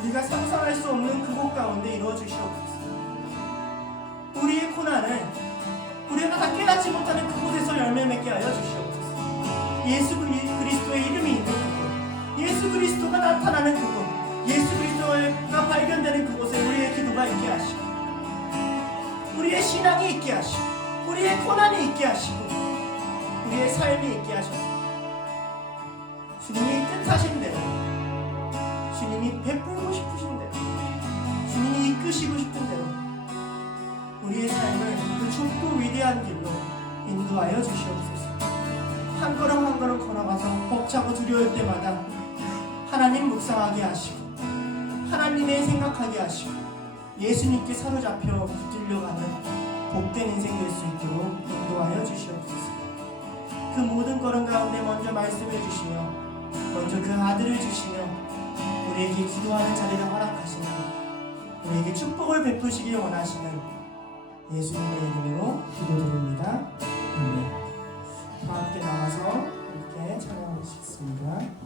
우리가 상상할 수 없는 그곳 가운데 이루어 주시옵소서. 우리의 고난을 우리가 다 깨닫지 못하는 그곳에서 열매 맺게 하여 주시옵소서. 예수 그리스도의 이름이 있는 그곳, 예수 그리스도가 나타나는 그곳, 예수 그리스도가 발견되는 그곳에 우리의 기도가 있게 하시고 우리의 신앙이 있게 하시고 우리의 고난이 있게 하시고 우리의 삶이 있게 하셔서 주님이 뜻하신 대로 주님이 베풀고 싶으신 대로 주님이 이끄시고 싶은 대로 우리의 삶을 그 좁고 위대한 길로 인도하여 주시옵소서. 한 걸음 한 걸음 걸어가서 벅차고 두려울 때마다 하나님 묵상하게 하시고 하나님의 생각하게 하시고 예수님께 사로잡혀 붙들려가는 복된 인생 될 수 있도록 인도하여 주시옵소서. 그 모든 걸음 가운데 먼저 말씀해 주시며 먼저 그 아들을 주시며 우리에게 기도하는 자리를 허락하시는 우리에게 축복을 베푸시길 원하시는 예수님의 이름으로 기도드립니다. 다 함께 나와서 함께 찬양하시겠습니다.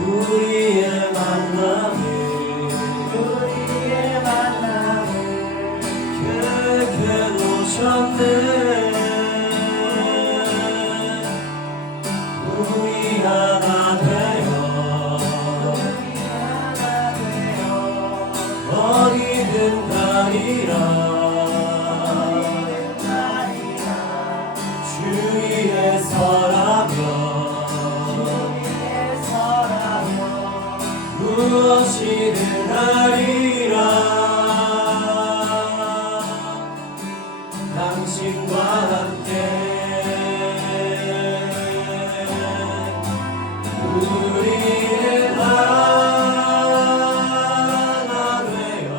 우리의 만남 주위에 서라면 무엇이든 하리라. 당신과 함께 우리는 하나 되어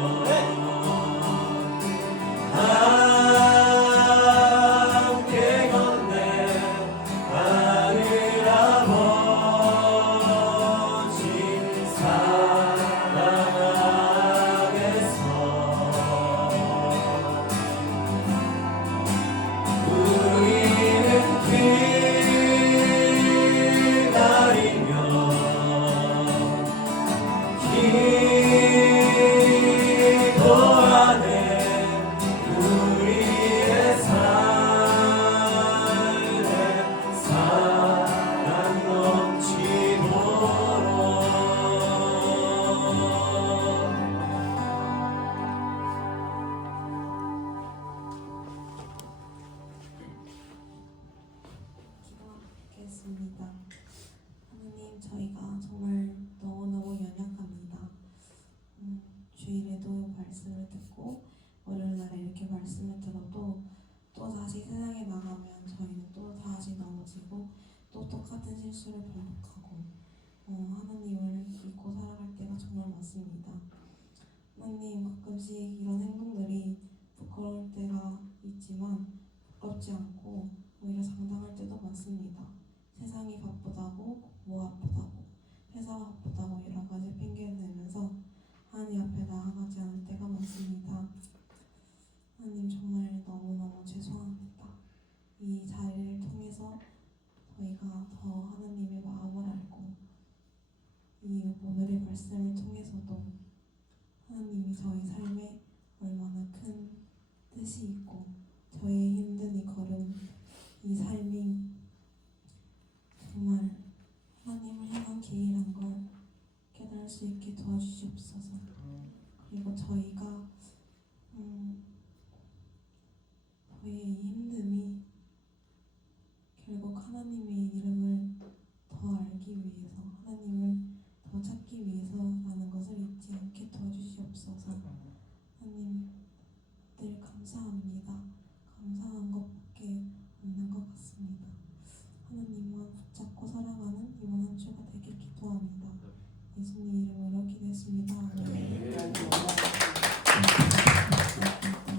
함께 건네 하늘 아버지 사랑 안에서 우리는 기다리며 기도하네. 우리의 삶에 사랑 넘치도록. 기도하겠습니다. 하나님, 저희가 정말 너무너무 연약합니다. 주일에도 말씀을 듣고 월요일날에 이렇게 말씀을 들어도 또 다시 세상에 나가면 저희는 또 다시 넘어지고 또 똑같은 실수를 반복하고 하나님을 잊고 살아갈 때가 정말 많습니다. 하나님, 가끔씩 이런 행동들이 부끄러울 때가 있지만 부끄럽지 않고 오히려 장담할 때도 많습니다. 세상이 바쁘다고, 뭐 아프다고, 회사가 바쁘다고 여러 가지 핑계를 대면서 하나님 앞에 나아가지 않을 때가 많습니다. 하나님, 정말 너무너무 죄송합니다. 이 자리를 통해서 저희가 더 하나님의 마음을 알고 이 오늘의 말씀을 통해서도 하나님이 저희 삶에 얼마나 큰 뜻이 있고 저의 힘든 이 걸음, 이 삶이 정말 하나님을 향한 길이란 걸 깨달을 수 있게 도와주시옵소서. 그리고 저희가 저희의 이 힘듦이 결국 하나님의 이름을 더 알기 위해서, 하나님을 더 찾기 위해서라는 것을 잊지 않게 도와주시옵소서. 하나님, 늘 감사합니다. 감사한 것